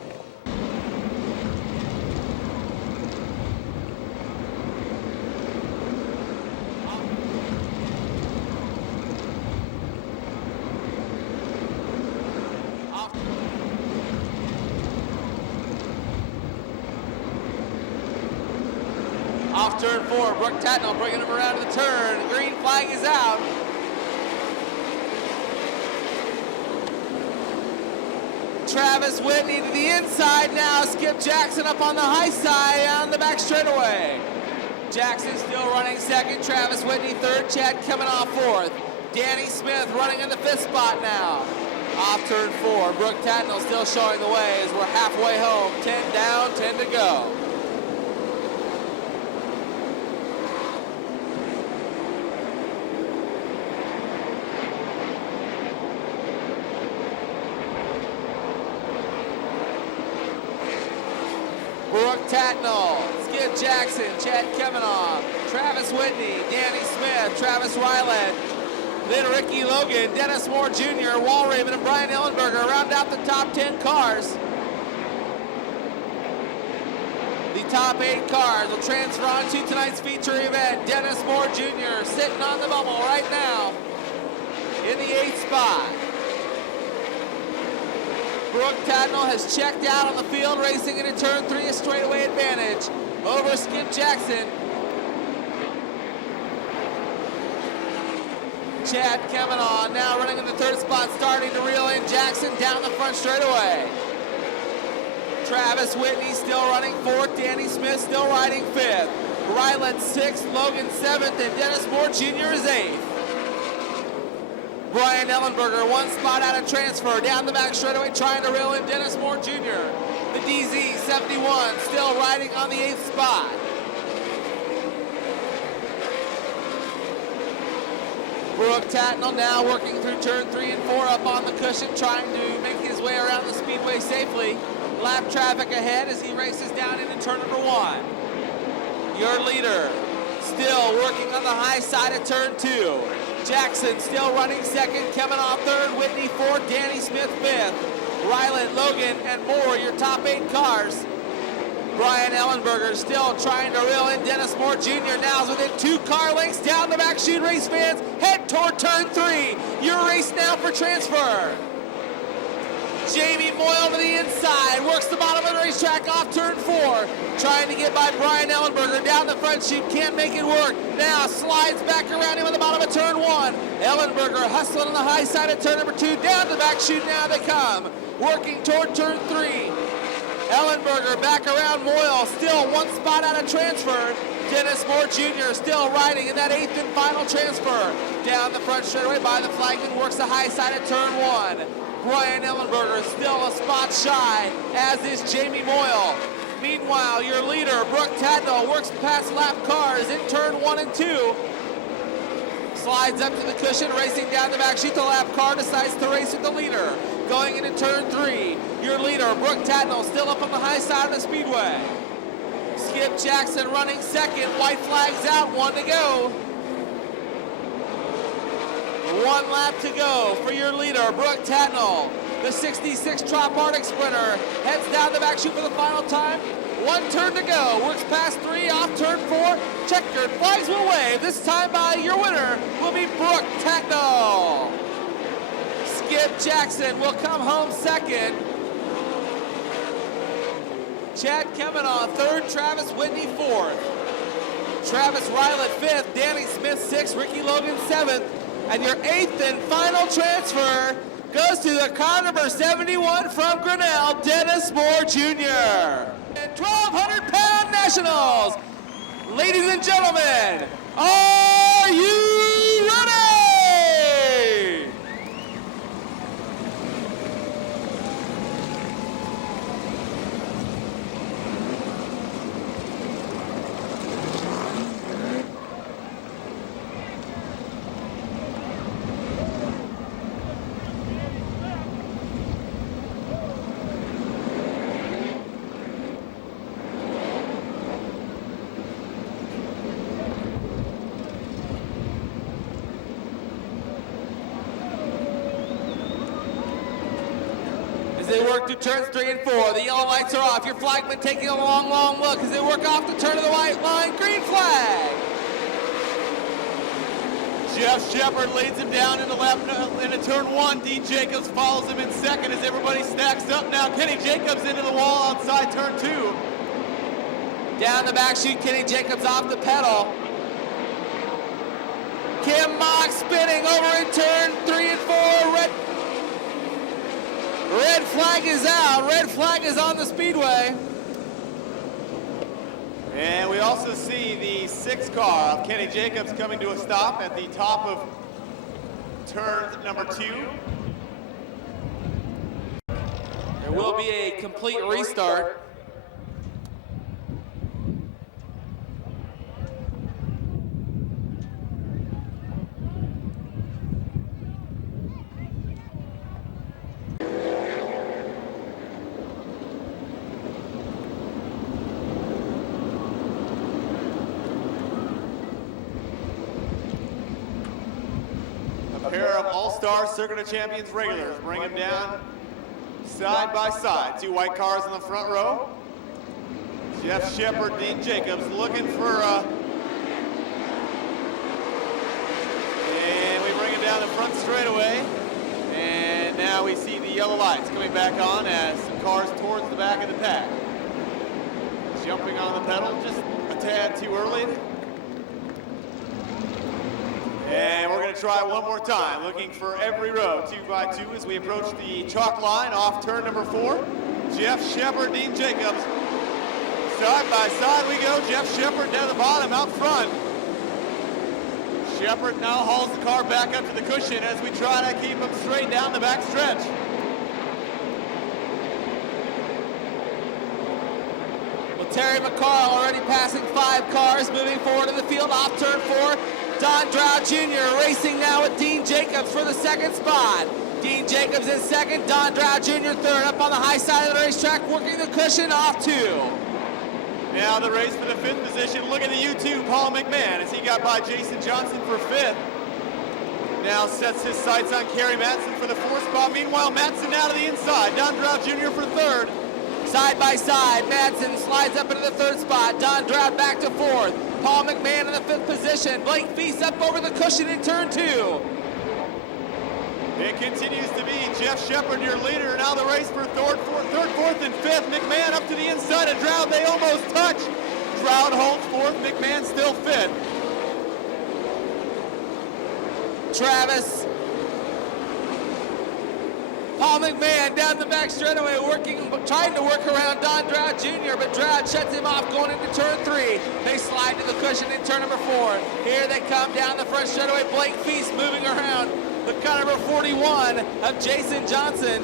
Off turn 4, Brooke Tatnall bringing him around to the turn. Green flag is out. Travis Whitney to the inside now. Skip Jackson up on the high side on the back straightaway. Jackson still running second. Travis Whitney third. Chad coming off fourth. Danny Smith running in the fifth spot now. Off turn 4, Brooke Tatnall still showing the way as we're halfway home. 10 down, 10 to go. Brooke Tatnall, Skip Jackson, Chad Kemenoff, Travis Whitney, Danny Smith, Travis Ryland, then Ricky Logan, Dennis Moore Jr., Walraven, and Brian Ellenberger round out the top 10 cars. The top 8 cars will transfer on to tonight's feature event. Dennis Moore Jr. sitting on the bubble right now in the 8th spot. Brooke Tatnall has checked out on the field, racing into turn 3, a straightaway advantage over Skip Jackson. Chad Kemenoff now running in the 3rd spot, starting to reel in Jackson down the front straightaway. Travis Whitney still running 4th, Danny Smith still riding 5th. Ryland 6th, Logan 7th, and Dennis Moore Jr. is 8th. Brian Ellenberger, 1 spot out of transfer, down the back straightaway, trying to reel in Dennis Moore Jr. The DZ, 71, still riding on the 8th spot. Brooke Tatnall now working through turn 3 and 4 up on the cushion, trying to make his way around the speedway safely. Lap traffic ahead as he races down into turn number 1. Your leader still working on the high side of turn 2. Jackson still running 2nd, Kemenoff 3rd, Whitney 4th, Danny Smith 5th. Ryland, Logan, and Moore, your top 8 cars. Brian Ellenberger still trying to reel in Dennis Moore Jr. Now is within 2 car lengths down the back chute. Race fans, head toward turn 3. Your race now for transfer. Jamie Moyle to the inside, works the bottom of the racetrack off turn 4. Trying to get by Brian Ellenberger down the front chute, can't make it work. Now slides back around him on the bottom of turn 1. Ellenberger hustling on the high side of turn number 2, down the back chute now they come. Working toward turn 3. Ellenberger back around Moyle, still 1 spot out of transfer. Dennis Moore Jr. still riding in that 8th and final transfer. Down the front straightaway by the flagman, works the high side of turn 1. Brian Ellenberger still a spot shy, as is Jamie Moyle. Meanwhile, your leader, Brooke Tatnall, works past lap cars in turn 1 and 2. Slides up to the cushion, racing down the back chute. The lap car decides to race with the leader. Going into turn 3, your leader, Brooke Tatnall, still up on the high side of the speedway. Skip Jackson running 2nd, white flags out, 1 to go. 1 lap to go for your leader, Brooke Tatnall. The 66 Trop Arctic Sprinter heads down the back chute for the final time. 1 turn to go, works past 3, off turn 4. Checkered flags will wave. This time by your winner will be Brooke Tatnall. Skip Jackson will come home 2nd. Chad Kemenoff 3rd, Travis Whitney 4th. Travis Ryland 5th, Danny Smith 6th, Ricky Logan 7th. And your 8th and final transfer goes to the car number 71 from Grinnell, Dennis Moore Jr. And 1,200-pound nationals. Ladies and gentlemen, are you ready? They work through turns 3 and 4. The yellow lights are off. Your flagman taking a long, long look as they work off the turn of the white line. Green flag. Jeff Shepard leads him down into turn 1. Dean Jacobs follows him in second as everybody stacks up now. Kenny Jacobs into the wall outside turn 2. Down the back chute, Kenny Jacobs off the pedal. Kim Mock spinning over in turn 3 and 4. Red flag is out. Red flag is on the speedway. And we also see the 6 car of Kenny Jacobs coming to a stop at the top of turn number 2. There will be a complete restart. A pair of All-Star Circuit of Champions regulars bring them down side by side. 2 white cars in the front row. Jeff Shepard, Dean Jacobs looking for and we bring him down the front straightaway. And now we see the yellow lights coming back on as some cars towards the back of the pack. Jumping on the pedal just a tad too early. And we're going to try one more time, looking for every row, 2 by 2, as we approach the chalk line off turn number 4. Jeff Shepard, Dean Jacobs. Side by side we go. Jeff Shepard down the bottom, out front. Shepard now hauls the car back up to the cushion as we try to keep him straight down the back stretch. Well, Terry McCarl already passing 5 cars, moving forward in the field off turn 4. Don Drow Jr. racing now with Dean Jacobs for the 2nd spot. Dean Jacobs in 2nd, Don Drow Jr. 3rd, up on the high side of the racetrack, working the cushion off 2. Now the race for the 5th position. Look at the U2, Paul McMahon, as he got by Jason Johnson for 5th. Now sets his sights on Kerry Matson for the 4th spot. Meanwhile, Matson now to the inside. Don Drow Jr. for 3rd. Side by side, Madsen slides up into the 3rd spot. Don Droud back to 4th. Paul McMahon in the 5th position. Blake Feast up over the cushion in turn 2. It continues to be Jeff Shepard, your leader. Now the race for 3rd, 4th, and 5th. McMahon up to the inside of Droud. They almost touch. Droud holds 4th. McMahon still 5th. Travis. Paul McMahon down the back straightaway, trying to work around Don Droud Jr., but Droud shuts him off going into turn 3. They slide to the cushion in turn number 4. Here they come down the front straightaway. Blake Feast moving around the car number 41 of Jason Johnson.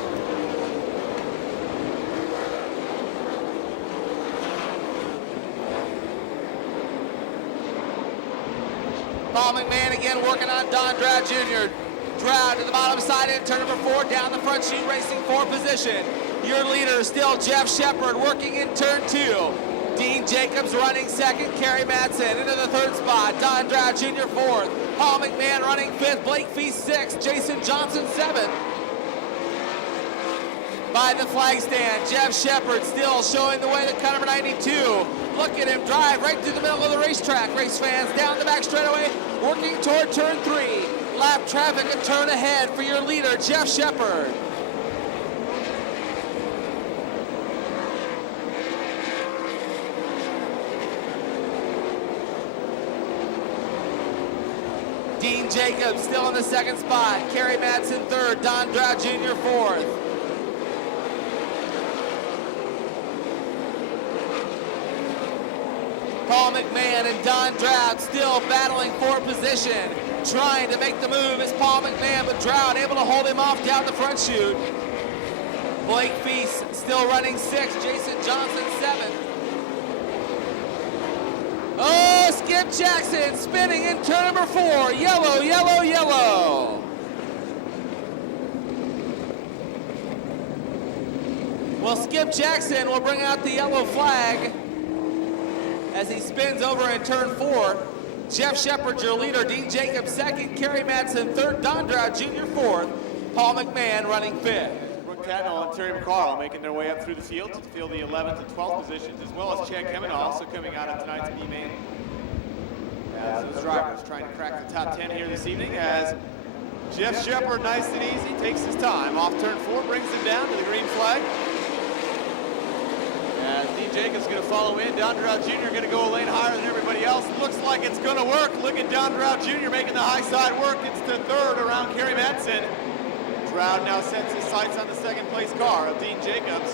Paul McMahon again working on Don Droud Jr. Droud to the bottom side in turn number 4, down the front chute, racing for position. Your leader still Jeff Shepard working in turn 2. Dean Jacobs running 2nd, Kerry Matson into the 3rd spot. Don Droud Jr. 4th. Paul McMahon running 5th, Blake Feast 6th, Jason Johnson 7th. By the flag stand, Jeff Shepard still showing the way to car number 92. Look at him drive right through the middle of the racetrack. Race fans down the back straightaway, working toward turn 3. Lap traffic a turn ahead for your leader, Jeff Shepard. Dean Jacobs still in the second spot. Kerry Madsen third. Don Drow Jr. fourth. Paul McMahon and Don Drow still battling for position. Trying to make the move is Paul McMahon, but Drow able to hold him off down the front chute. Blake Feast still running sixth. Jason Johnson seventh. Oh, Skip Jackson spinning in turn number 4. Yellow, yellow, yellow. Well, Skip Jackson will bring out the yellow flag as he spins over in turn 4. Jeff Shepard, your leader. Dean Jacobs second. Kerry Madsen third. Don Drow Jr. fourth. Paul McMahon running fifth. Tatnall and Terry McCarl making their way up through the field to fill the 11th and 12th positions, as well as Chad Kemen also coming out of tonight's B-main. As those drivers trying to crack the top 10 here this evening, as Jeff Shepard, nice and easy, takes his time. Off turn 4, brings him down to the green flag. As Dean Jacobs going to follow in, Don Drow Jr. going to go a lane higher than everybody else. Looks like it's going to work. Look at Don Drow Jr. making the high side work. It's to third around Kerry Madsen. Drow now sets his sights on the second place car of Dean Jacobs.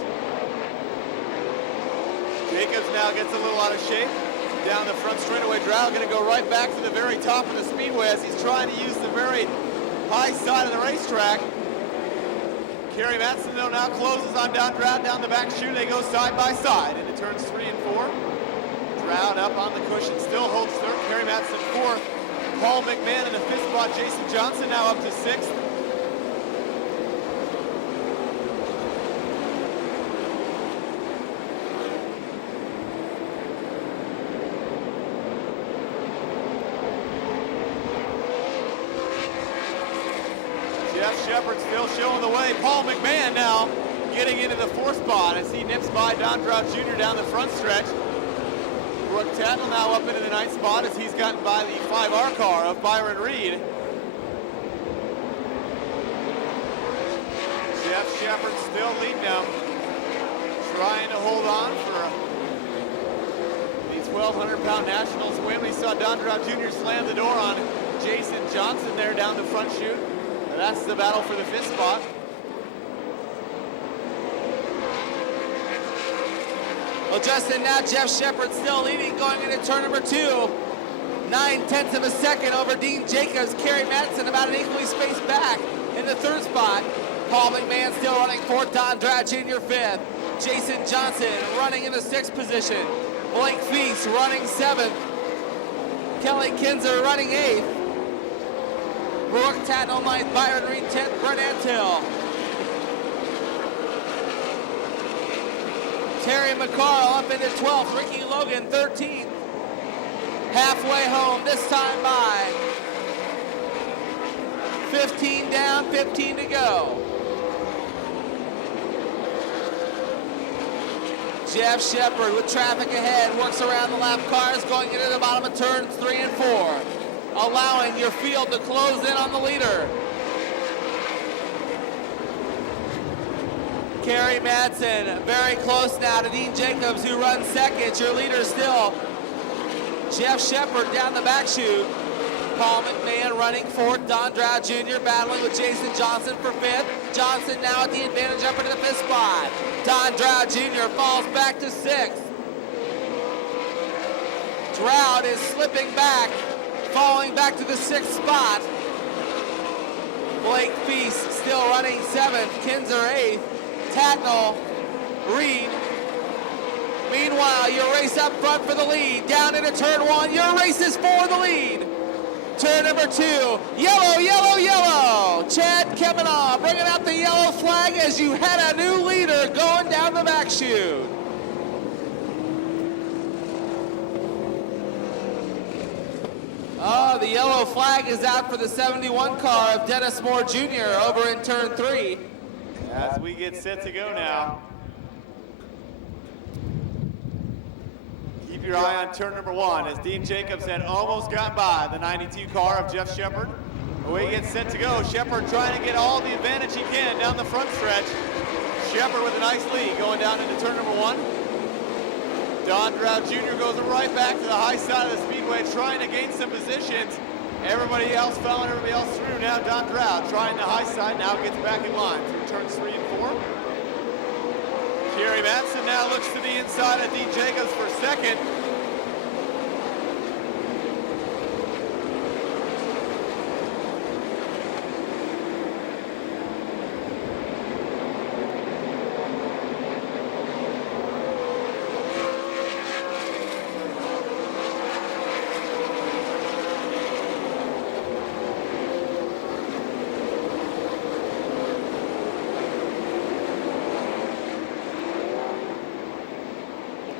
Jacobs now gets a little out of shape. Down the front straightaway, Drow going to go right back to the very top of the speedway as he's trying to use the very high side of the racetrack. Kerry Madsen, though, now closes on Don Drow down the back chute. They go side by side into turns 3 and 4. Drow up on the cushion, still holds third. Kerry Madsen fourth. Paul McMahon in the fifth spot. Jason Johnson now up to sixth. Jeff Shepard still showing the way. Paul McMahon now getting into the fourth spot as he nips by Don Drow Jr. down the front stretch. Brooke Tatnall now up into the ninth spot as he's gotten by the 5R car of Byron Reed. Jeff Shepard still leading them, trying to hold on for the 1,200-pound Nationals win. We saw Don Drow Jr. slam the door on Jason Johnson there down the front chute. That's the battle for the fifth spot. Well, Justin, now Jeff Shepard still leading going into turn number 2. 9/10 of a second over Dean Jacobs. Kerry Madsen about an equally spaced back in the third spot. Paul McMahon still running fourth. Don Drow Jr. fifth. Jason Johnson running in the sixth position. Blake Feast running seventh. Kelly Kinzer running eighth. Brooke Tatnall ninth, Byron Reed 10th, Brent Antill. Terry McCarl up into 12th, Ricky Logan 13th. Halfway home, this time by 15 down, 15 to go. Jeff Shepard with traffic ahead, works around the lap cars, going into the bottom of turns 3 and 4. Allowing your field to close in on the leader. Kerry Madsen very close now to Dean Jacobs, who runs second. Your leader still Jeff Shepard down the back chute. Paul McMahon running fourth. Don Drow Jr. battling with Jason Johnson for fifth. Johnson now at the advantage up into the fifth spot. Don Drow Jr. falls back to sixth. Drow is slipping back, falling back to the sixth spot. Blake Feast still running seventh. Kinzer eighth. Tatnall, Reed. Meanwhile, your race up front for the lead. Down into turn 1, your race is for the lead. Turn number 2, yellow, yellow, yellow. Chad Kemenaugh bringing out the yellow flag as you had a new leader going down the back chute. Oh, the yellow flag is out for the 71 car of Dennis Moore Jr. over in turn 3. As we get set to go now. Keep your eye on turn number 1 as Dean Jacobs had almost gotten by the 92 car of Jeff Shepard. Away he gets set to go. Shepard trying to get all the advantage he can down the front stretch. Shepard with a nice lead going down into turn number 1. Don Drow Jr. goes right back to the high side of the speedway trying to gain some positions. Everybody else following everybody else through now. Don Drow trying the high side, now gets back in line through turns 3 and 4. Kerry Madsen now looks to the inside of Dean Jacobs for second.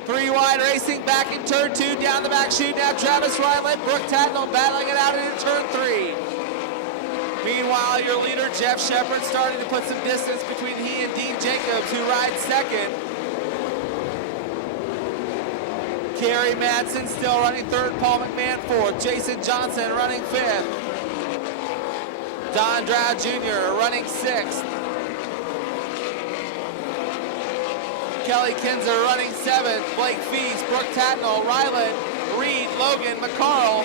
Three wide racing back in turn 2, down the back chute now. Travis Ryland, Brooke Tatnell battling it out into turn 3. Meanwhile, your leader, Jeff Shepard, starting to put some distance between he and Dean Jacobs, who rides second. Kerry Madsen still running third, Paul McMahon fourth, Jason Johnson running fifth. Don Drow Jr. running sixth. Kelly Kinzer running seventh, Blake Feast, Brooke Tatnell, Ryland, Reed, Logan, McCarl.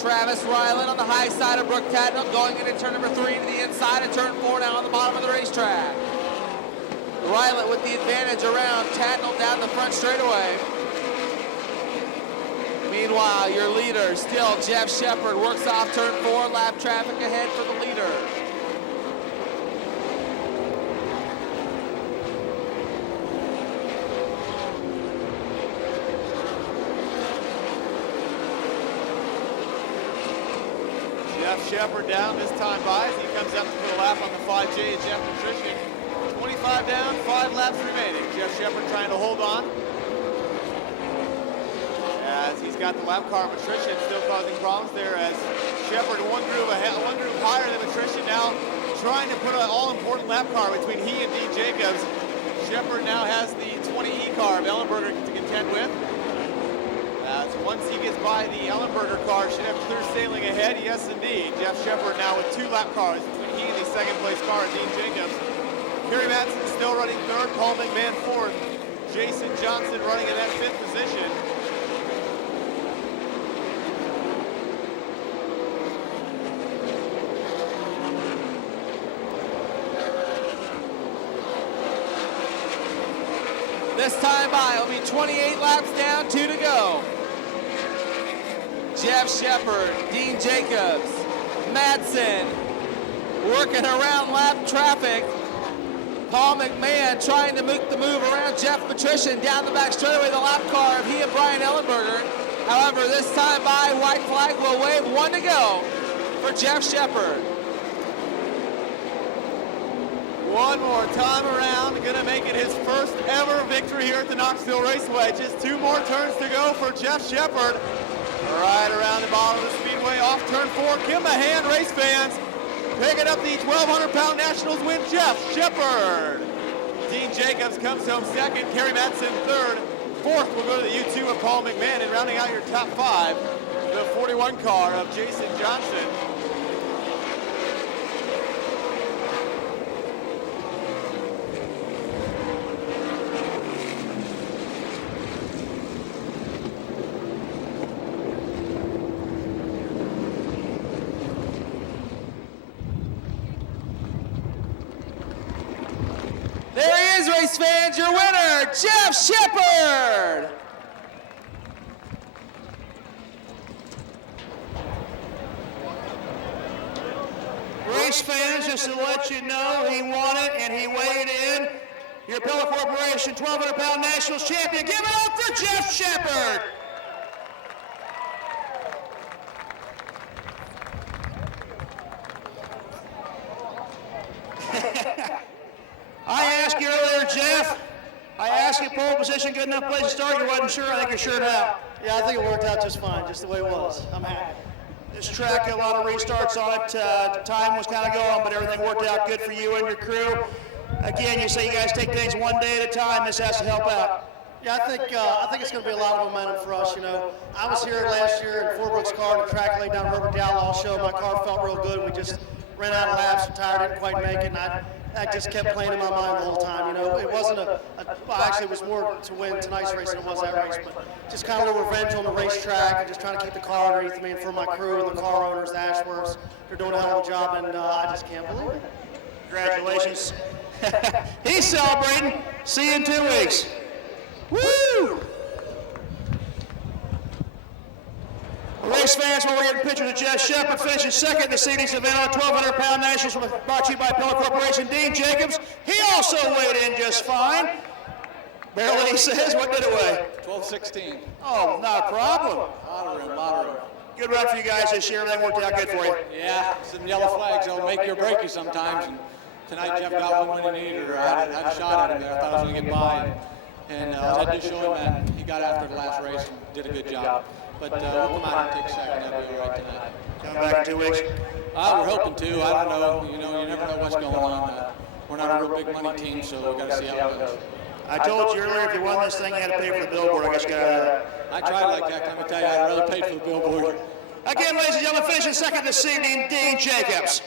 Travis Ryland on the high side of Brooke Tatnell, going into turn number 3 to the inside, and turn 4 now on the bottom of the racetrack. Ryland with the advantage around Tatnell down the front straightaway. Meanwhile, your leader, still Jeff Shepard, works off turn 4, lap traffic ahead for the leader. Shepard down this time by as he comes up to put a lap on the 5J. Jeff Patrician, 25 down, 5 laps remaining. Jeff Shepard trying to hold on as he's got the lap car. Patrician still causing problems there as Shepard one groove higher than Patrician, now trying to put an all-important lap car between he and Dean Jacobs. Shepard now has the 20E car of Ellenberger to contend with. Once he gets by the Ellenberger car, should have clear sailing ahead. Yes, indeed. Jeff Shepard now with 2 lap cars between he and the second place car, Dean Jacobs. Kerry Madsen still running third, Paul McMahon fourth, Jason Johnson running in that 5th position. This time by, it'll be 28 laps down, 2 to go. Jeff Shepard, Dean Jacobs, Madsen working around lap traffic. Paul McMahon trying to make the move around Jeff Patrician down the back straightaway, the lap car of he and Brian Ellenberger. However, this time by, white flag will wave, 1 to go for Jeff Shepard. One more time around, gonna make it his first ever victory here at the Knoxville Raceway. Just 2 more turns to go for Jeff Shepard. Right around the bottom of the speedway, off turn 4. Give him a hand, race fans. Picking up the 1,200-pound Nationals win, Jeff Shepard. Dean Jacobs comes home second, Kerry Madsen third. Fourth will go to the U2 of Paul McMahon, and rounding out your top 5, the 41 car of Jason Johnson. Race fans, your winner, Jeff Shepard. Race fans, just to let you know, he won it and he weighed in. Your Pella Corporation 1,200-pound Nationals champion. Give it up for Jeff Shepard. I asked you earlier, Jeff. I asked you pole position, good enough place to start. You wasn't sure. I think you're sure now. Yeah, I think it worked out just fine, just the way it was. I'm happy. This track had a lot of restarts on it. Time was kind of going, but everything worked out good for you and your crew. Again, you say you guys take things one day at a time. This has to help out. Yeah, I think it's going to be a lot of momentum for us. You know, I was here last year in Forbrook's car, and the track laid down Herbert the Outlaw show. My car felt real good. We just ran out of laps. The tire didn't quite make it, and I that just kept playing in my mind the whole time. You know, it wasn't well, actually, it was more to win tonight's race than it was that race, but just kind of a little revenge on the racetrack and just trying to keep the car underneath me and for my crew and the car owners, the Ashworths. They're doing a hell of a job, and I just can't believe it. Congratulations. He's celebrating. See you in 2 weeks. Woo! Race fans, while we're getting pictures of Jeff Shepard finishing second in this evening's event on 1,200-pound nationals, brought to you by Pillar Corporation. Dean Jacobs, he also weighed in just fine. Barely, he says. What did it weigh? 12:16. Oh, not a problem. Moderate. Good run for you guys this year. Everything worked out good for you. Yeah, some yellow flags, they'll make you or break you sometimes. And tonight Jeff got one when he needed, or I had a shot at him there. I thought I was going to get by. And I had to show him that he got after the last race and did a good job. But we'll come out and take second. That'll be all right tonight. Coming back in 2 weeks. We're hoping to. I don't know. You never know what's going on. We're not a real big money team, so we've got to see how it goes. I told you earlier, if you won this thing, you had to pay for the billboard. I guess you got that. I tried like that. Let me tell you, I'd rather pay for the billboard. Again, ladies and gentlemen, finishing second this evening, Dean Jacobs.